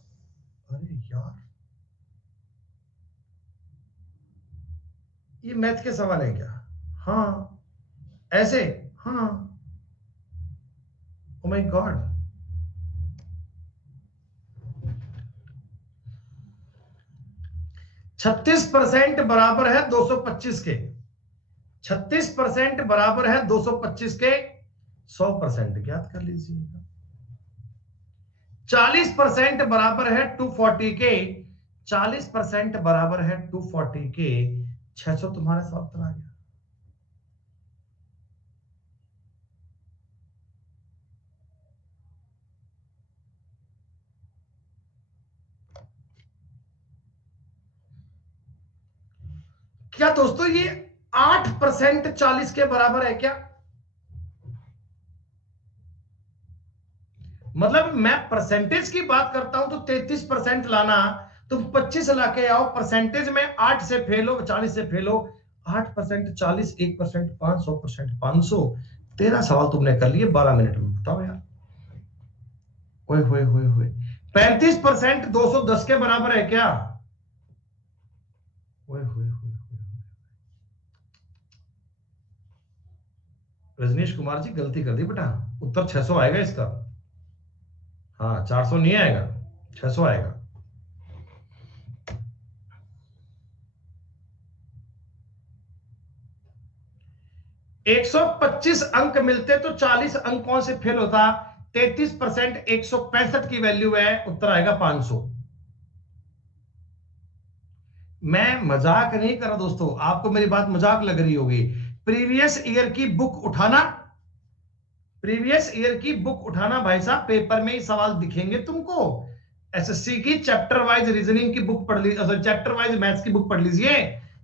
अरे यार, ये मैथ के सवाल है क्या? हाँ, ऐसे। हाँ। Oh my God. 36% बराबर है 225 के। 36% बराबर है 225 के। 100% ज्ञात कर लीजिएगा। 40% बराबर है 240 के। 40% बराबर है 240 के। 600 तुम्हारे साथ उत्तर आ गया। क्या दोस्तों ये 8% 40 के बराबर है क्या? मतलब मैं परसेंटेज की बात करता हूं तो 33% लाना, तुम 25 ला के आओ, परसेंटेज में 8 से फेल हो, 40 से फेल हो। 8%, 40, 1%, 500%, 500। 13 सवाल तुमने कर लिए 12 मिनट में, बताओ यार। ओए होए होए होए, 35% 210 के बराबर है क्या? ओए होए होए होए। रजनीश कुमार जी गलती कर दी बेटा, उत्तर 600 आएगा इसका। हाँ, 400 नहीं आएगा, 600 आएगा। 125 अंक मिलते तो 40 अंकों से फेल होता। 33% 165 की वैल्यू है, उत्तर आएगा 500। मैं मजाक नहीं कर रहा दोस्तों, आपको मेरी बात मजाक लग रही होगी। प्रीवियस ईयर की बुक उठाना, प्रीवियस ईयर की बुक उठाना भाई साहब, पेपर में ही सवाल दिखेंगे तुमको। एसएससी की चैप्टर वाइज रीजनिंग की बुक पढ़ लीजिए, चैप्टर वाइज मैथ्स की बुक पढ़ लीजिए,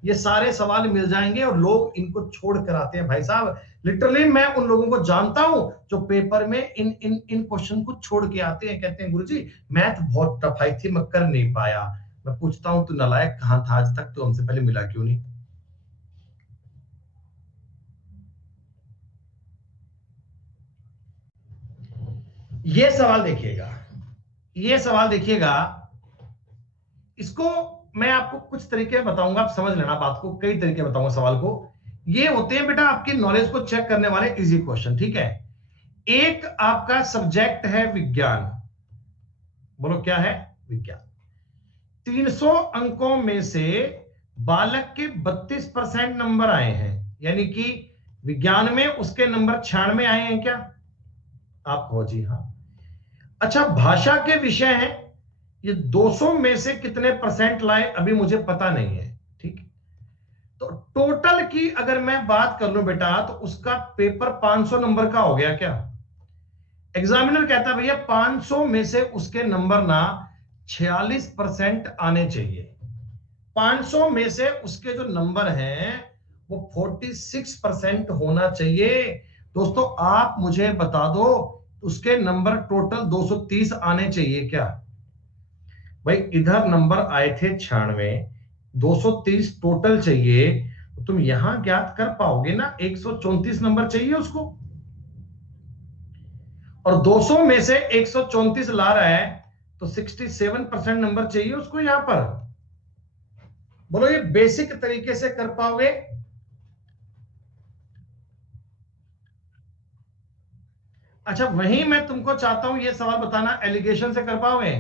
ये सारे सवाल मिल जाएंगे। और लोग इनको छोड़ कर आते हैं भाई साहब, लिटरली मैं उन लोगों को जानता हूं जो पेपर में इन इन इन क्वेश्चन को छोड़ के आते हैं, कहते हैं गुरुजी मैथ बहुत टफ आई थी, मैं कर नहीं पाया। मैं पूछता हूं तू नालायक कहां था आज तक, तो हमसे पहले मिला क्यों नहीं? ये सवाल देखिएगा, ये सवाल देखिएगा, इसको मैं आपको कुछ तरीके बताऊंगा, आप समझ लेना बात को, कई तरीके बताऊंगा सवाल को। ये होते हैं बेटा आपकी नॉलेज को चेक करने वाले इजी क्वेश्चन, ठीक है। एक आपका सब्जेक्ट है विज्ञान, बोलो क्या है? विज्ञान। 300 अंकों में से बालक के 32% नंबर आए हैं, यानी कि विज्ञान में उसके नंबर 96 आए हैं क्या? आप कहो जी हाँ। अच्छा, भाषा के विषय हैं, ये 200 में से कितने परसेंट लाए अभी मुझे पता नहीं है, ठीक। तो टोटल की अगर मैं बात कर लूं बेटा, तो उसका पेपर 500 नंबर का हो गया क्या? एग्जामिनर कहता है भैया 500 में से उसके नंबर ना 46% आने चाहिए। 500 में से उसके जो नंबर हैं वो 46% होना चाहिए। दोस्तों आप मुझे बता दो, उसके नंबर टोटल 230 आने चाहिए क्या? भाई इधर नंबर आए थे 96, 230 टोटल चाहिए, तो तुम यहां ज्ञात कर पाओगे ना, 134 नंबर चाहिए उसको। और 200 में से 134 ला रहा है, तो 67% नंबर चाहिए उसको यहां पर। बोलो ये बेसिक तरीके से कर पाओगे? अच्छा, वहीं मैं तुमको चाहता हूं ये सवाल बताना, एलिगेशन से कर पाओगे?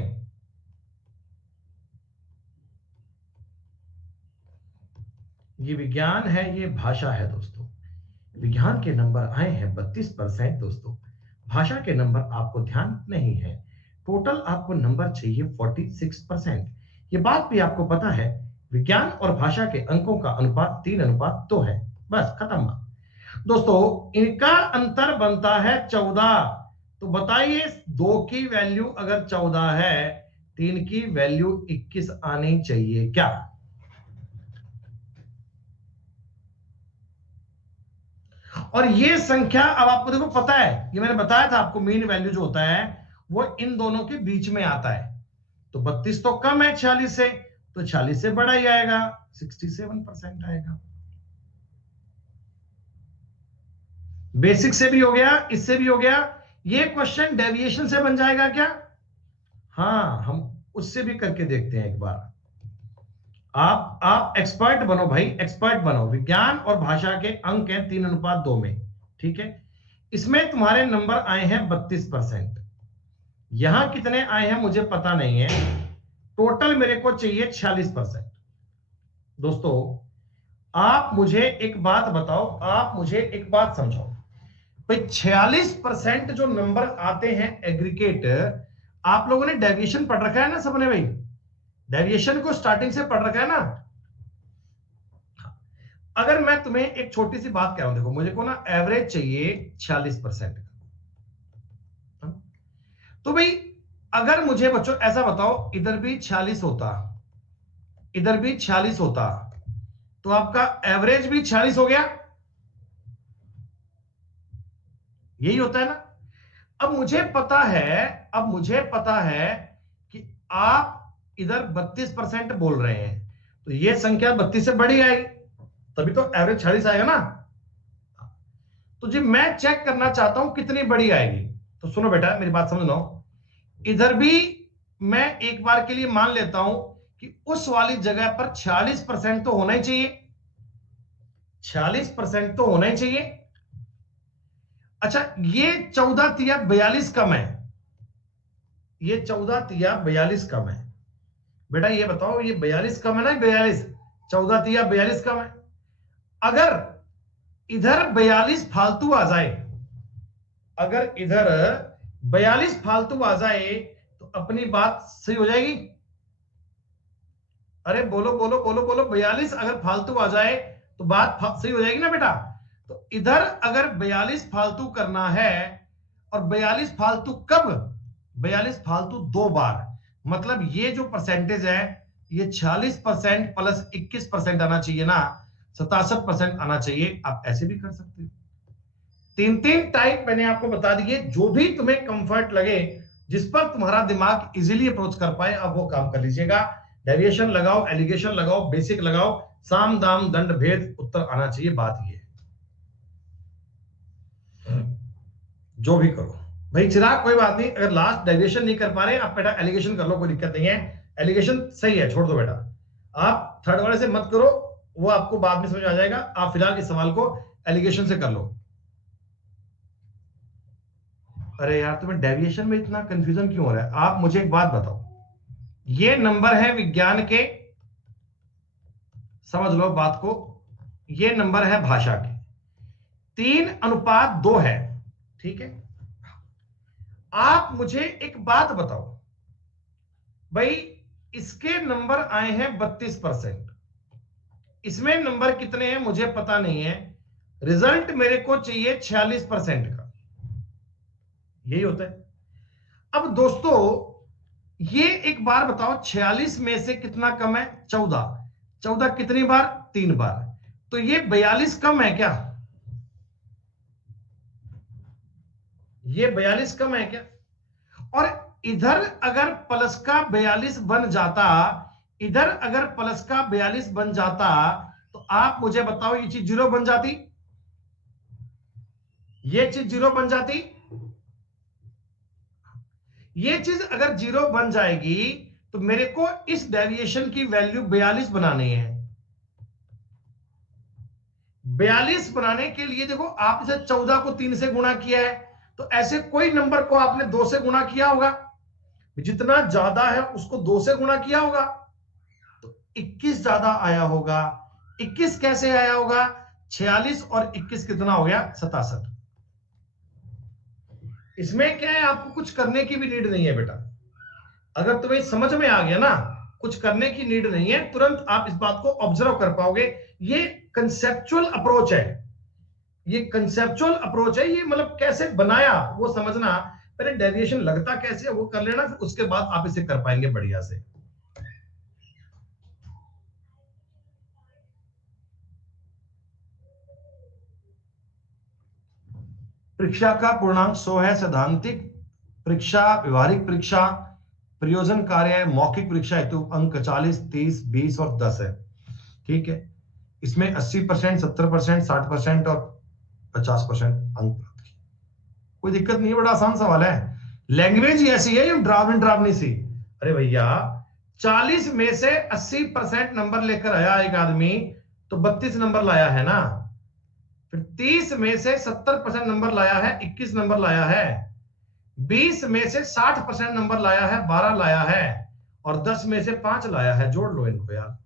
ये विज्ञान है, ये भाषा है दोस्तों। विज्ञान के नंबर आए हैं 32% दोस्तों, भाषा के नंबर आपको ध्यान नहीं है। टोटल आपको नंबर चाहिए 46%। ये बात भी आपको पता है, विज्ञान और भाषा के अंकों का अनुपात 3:2 है, बस खत्म बात। दोस्तों इनका अंतर बनता है 14। तो बताइए, 2 की वैल्यू अगर 14 है, 3 की वैल्यू 21 आनी चाहिए क्या? और ये संख्या अब आपको देखो पता है, ये मैंने बताया था आपको, मीन वैल्यू जो होता है वो इन दोनों के बीच में आता है। तो 32 तो कम है 46 से, तो 46 से बड़ा ही आएगा, 67% आएगा। बेसिक से भी हो गया, इससे भी हो गया। ये क्वेश्चन डेविएशन से बन जाएगा क्या? हाँ, हम उससे भी करके देखते हैं एक बार। आप एक्सपर्ट बनो भाई, एक्सपर्ट बनो। विज्ञान और भाषा के अंक हैं 3:2 में, ठीक है। इसमें तुम्हारे नंबर आए हैं 32%, यहां कितने आए हैं मुझे पता नहीं है, टोटल मेरे को चाहिए 46%। दोस्तों आप मुझे एक बात बताओ, आप मुझे एक बात समझाओ, भाई 46% जो नंबर आते हैं एग्रीगेट, आप लोगों ने डेविएशन पढ़ रखा है ना सबने भाई? डेविएशन को स्टार्टिंग से पढ़ रखा है ना? अगर मैं तुम्हें एक छोटी सी बात कह रहा हूं, देखो मुझे को ना एवरेज चाहिए 46% का। तो भाई अगर मुझे बच्चों ऐसा बताओ, इधर भी 46 होता, इधर भी 46 होता, तो आपका एवरेज भी 46 हो गया। यही होता है ना। अब मुझे पता है कि आप इधर 32% बोल रहे हैं, तो ये संख्या 32 से बड़ी आएगी, तभी तो एवरेज 46 आएगा ना। तो जी मैं चेक करना चाहता हूं कितनी बड़ी आएगी। तो सुनो बेटा, मेरी बात समझ लो। इधर भी मैं एक बार के लिए मान लेता हूं कि उस वाली जगह पर 46% तो होना ही चाहिए, 46% तो होना ही चाहिए। अच्छा, ये 14 तिया 42 कम है, ये 14 तिया 42 कम है। बेटा ये बताओ, ये 42 कम है ना, 42, 14 तिया 42 कम है। अगर इधर 42 फालतू आ जाए, अगर इधर 42 फालतू आ जाए तो अपनी बात सही हो जाएगी। अरे बोलो बोलो बोलो बोलो, 42 अगर फालतू आ जाए तो बात सही हो जाएगी ना बेटा। तो इधर अगर 42 फालतू करना है, और 42 फालतू कब, 42 फालतू 2 बार, मतलब ये जो परसेंटेज है ये 46% प्लस 21% आना चाहिए ना, 67% आना चाहिए। आप ऐसे भी कर सकते हो। तीन तीन टाइप मैंने आपको बता दिए, जो भी तुम्हें कंफर्ट लगे, जिस पर तुम्हारा दिमाग इजीली अप्रोच कर पाए, आप वो काम कर लीजिएगा। डेविएशन लगाओ, एलिगेशन लगाओ, बेसिक लगाओ, साम दाम दंड भेद उत्तर आना चाहिए। बात ये जो भी करो भाई चिराग, कोई बात नहीं, अगर लास्ट डेविएशन नहीं कर पा रहे आप बेटा एलिगेशन कर लो, कोई दिक्कत नहीं है। एलिगेशन सही है, छोड़ दो बेटा, आप थर्ड वाले से मत करो, वो आपको बाद में समझ आ जाएगा। आप फिलहाल इस सवाल को एलिगेशन से कर लो। अरे यार, तुम्हें डेविएशन में इतना कंफ्यूजन क्यों हो रहा है? आप मुझे एक बात बताओ, ये नंबर है विज्ञान के, समझ लो बात को, ये नंबर है भाषा के, 3:2 है, ठीक है। आप मुझे एक बात बताओ भाई, इसके नंबर आए हैं 32%, इसमें नंबर कितने हैं मुझे पता नहीं है, रिजल्ट मेरे को चाहिए 46% का, यही होता है। अब दोस्तों ये एक बार बताओ, 46 में से कितना कम है? 14, 14 कितनी बार? 3 बार, तो ये 42 कम है क्या? ये 42 कम है क्या? और इधर अगर प्लस का 42 बन जाता, इधर अगर प्लस का 42 बन जाता, तो आप मुझे बताओ ये चीज जीरो बन जाती, ये चीज जीरो बन जाती। ये चीज अगर जीरो बन जाएगी तो मेरे को इस डेविएशन की वैल्यू 42 बनानी है। 42 बनाने के लिए देखो, आप इसे 14 को 3 से गुणा किया है, तो ऐसे कोई नंबर को आपने 2 से गुणा किया होगा, जितना ज्यादा है उसको 2 से गुणा किया होगा, तो 21 ज्यादा आया होगा। 21 कैसे आया होगा? 46 और 21 कितना हो गया? 67। इसमें क्या है, आपको कुछ करने की भी नीड नहीं है बेटा, अगर तुम्हें समझ में आ गया ना, कुछ करने की नीड नहीं है, तुरंत आप इस बात को ऑब्जर्व कर पाओगे। ये कंसेप्चुअल अप्रोच है, ये कंसेप्चुअल अप्रोच है, ये मतलब कैसे बनाया वो समझना, पहले डेविएशन लगता कैसे है वो कर लेना, फिर उसके बाद आप इसे कर पाएंगे बढ़िया से। परीक्षा का पूर्णांक 100 है, सैद्धांतिक परीक्षा, व्यवहारिक परीक्षा, प्रयोजन कार्य, मौखिक परीक्षा हेतु अंक 40, 30, 20 और 10 है, ठीक है। इसमें 80%, 70%, 60% और 50% अंक प्राप्त किए। कोई दिक्कत नहीं है, बड़ा आसान सवाल है। लैंग्वेज ही ऐसी है, ड्रावनी ड्रावनी सी। अरे भैया, 40 में से 80% नंबर लेकर आया एक आदमी, तो 32 नंबर लाया है ना। फिर 30 में से 70% नंबर लाया है, 21 नंबर लाया है। 20 में से 60% नंबर लाया है, 12 लाया है। और 10 में से 5 लाया है। जोड़ लो इनको यार।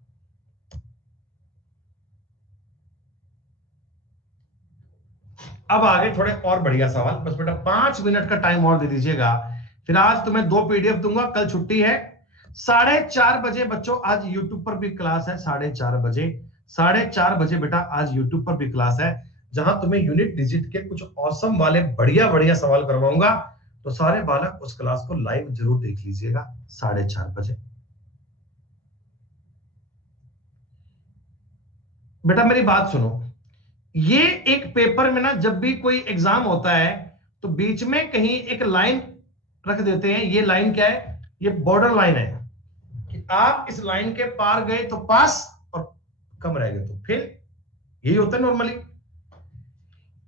अब आगे थोड़े और बढ़िया सवाल, बस बेटा 5 मिनट का टाइम और दे दीजिएगा, फिर आज तुम्हें 2 पीडीएफ दूंगा, कल छुट्टी है। 4:30 बजे बच्चों आज यूट्यूब पर भी क्लास है, 4:30 बजे, 4:30 बेटा आज यूट्यूब पर भी क्लास है, जहां तुम्हें यूनिट डिजिट के कुछ औसम वाले बढ़िया बढ़िया सवाल करवाऊंगा। तो सारे बालक उस क्लास को लाइव जरूर देख लीजिएगा 4:30 बजे। बेटा मेरी बात सुनो, ये एक पेपर में ना जब भी कोई एग्जाम होता है तो बीच में कहीं एक लाइन रख देते हैं। ये लाइन क्या है? ये बॉर्डर लाइन है कि आप इस लाइन के पार गए तो पास और कम रह गए तो फेल। यही होता है नॉर्मली।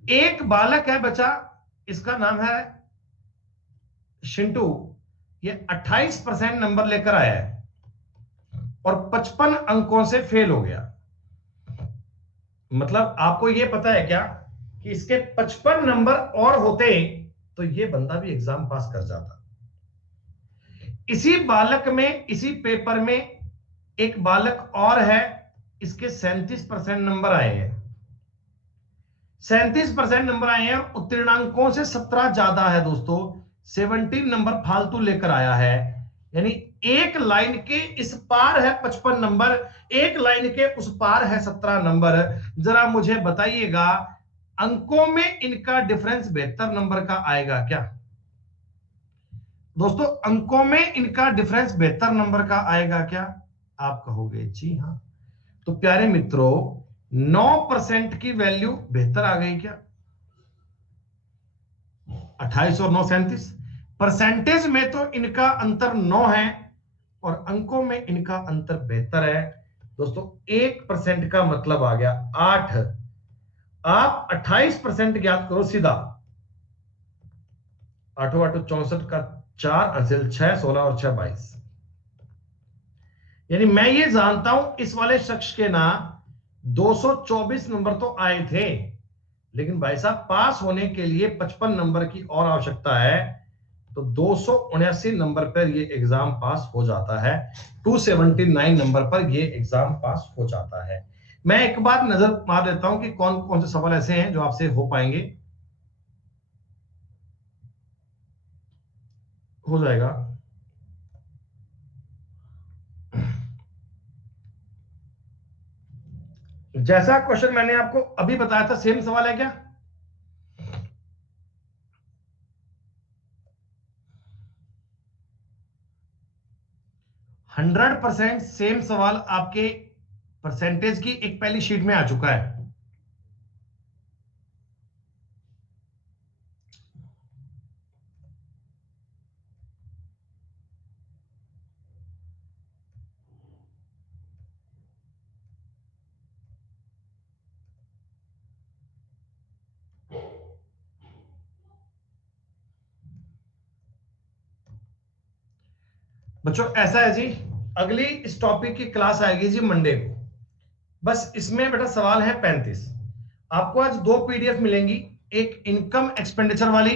एक बालक है बच्चा, इसका नाम है शिंटू। ये 28% नंबर लेकर आया है और 55 अंकों से फेल हो गया। मतलब आपको यह पता है क्या कि इसके 55 नंबर और होते तो यह बंदा भी एग्जाम पास कर जाता। इसी बालक में, इसी पेपर में एक बालक और है, इसके 37% नंबर आए हैं। 37% नंबर आए हैं। उत्तीर्णांकों से 17 ज्यादा है दोस्तों। 17 नंबर फालतू लेकर आया है। यानी एक लाइन के इस पार है 55 नंबर, एक लाइन के उस पार है 17 नंबर। जरा मुझे बताइएगा, अंकों में इनका डिफरेंस 72 नंबर का आएगा क्या? दोस्तों अंकों में इनका डिफरेंस 72 नंबर का आएगा क्या? आप कहोगे जी हां। तो प्यारे मित्रों, 9% की वैल्यू बेहतर आ गई क्या? 28 और 9 37। परसेंटेज में तो इनका अंतर 9 है और अंकों में इनका अंतर बेहतर है। दोस्तों 1% का मतलब आ गया 8। आप 28% ज्ञात करो सीधा। 8 8 64 का 4 हासिल 6 16 और 6 22। यानी मैं ये जानता हूं इस वाले शख्स के ना 224 नंबर तो आए थे, लेकिन भाई साहब पास होने के लिए 55 नंबर की और आवश्यकता है। तो 279 नंबर पर ये एग्जाम पास हो जाता है। 279 नंबर पर ये एग्जाम पास हो जाता है। मैं एक बार नजर मार लेता हूं कि कौन कौन से सवाल ऐसे हैं जो आपसे हो पाएंगे। हो जाएगा। जैसा क्वेश्चन मैंने आपको अभी बताया था सेम सवाल है क्या? 100% सेम सवाल आपके परसेंटेज की एक पहली शीट में आ चुका है। बच्चों ऐसा है जी, अगली इस टॉपिक की क्लास आएगी जी मंडे को। बस इसमें बेटा सवाल है 35। आपको आज 2 पीडीएफ मिलेंगी, एक इनकम एक्सपेंडिचर वाली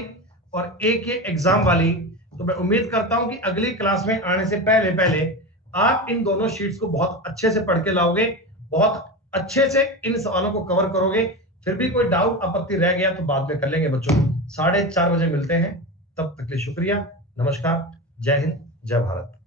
और एक ये एग्जाम वाली। तो मैं उम्मीद करता हूं कि अगली क्लास में आने से पहले पहले आप इन दोनों शीट्स को बहुत अच्छे से पढ़ के लाओगे, बहुत अच्छे से इन सवालों को कवर करोगे। फिर भी कोई डाउट आपत्ति रह गया तो बाद में कर लेंगे बच्चों। 4:30 बजे मिलते हैं, तब तक के लिए शुक्रिया, नमस्कार, जय हिंद, जय भारत।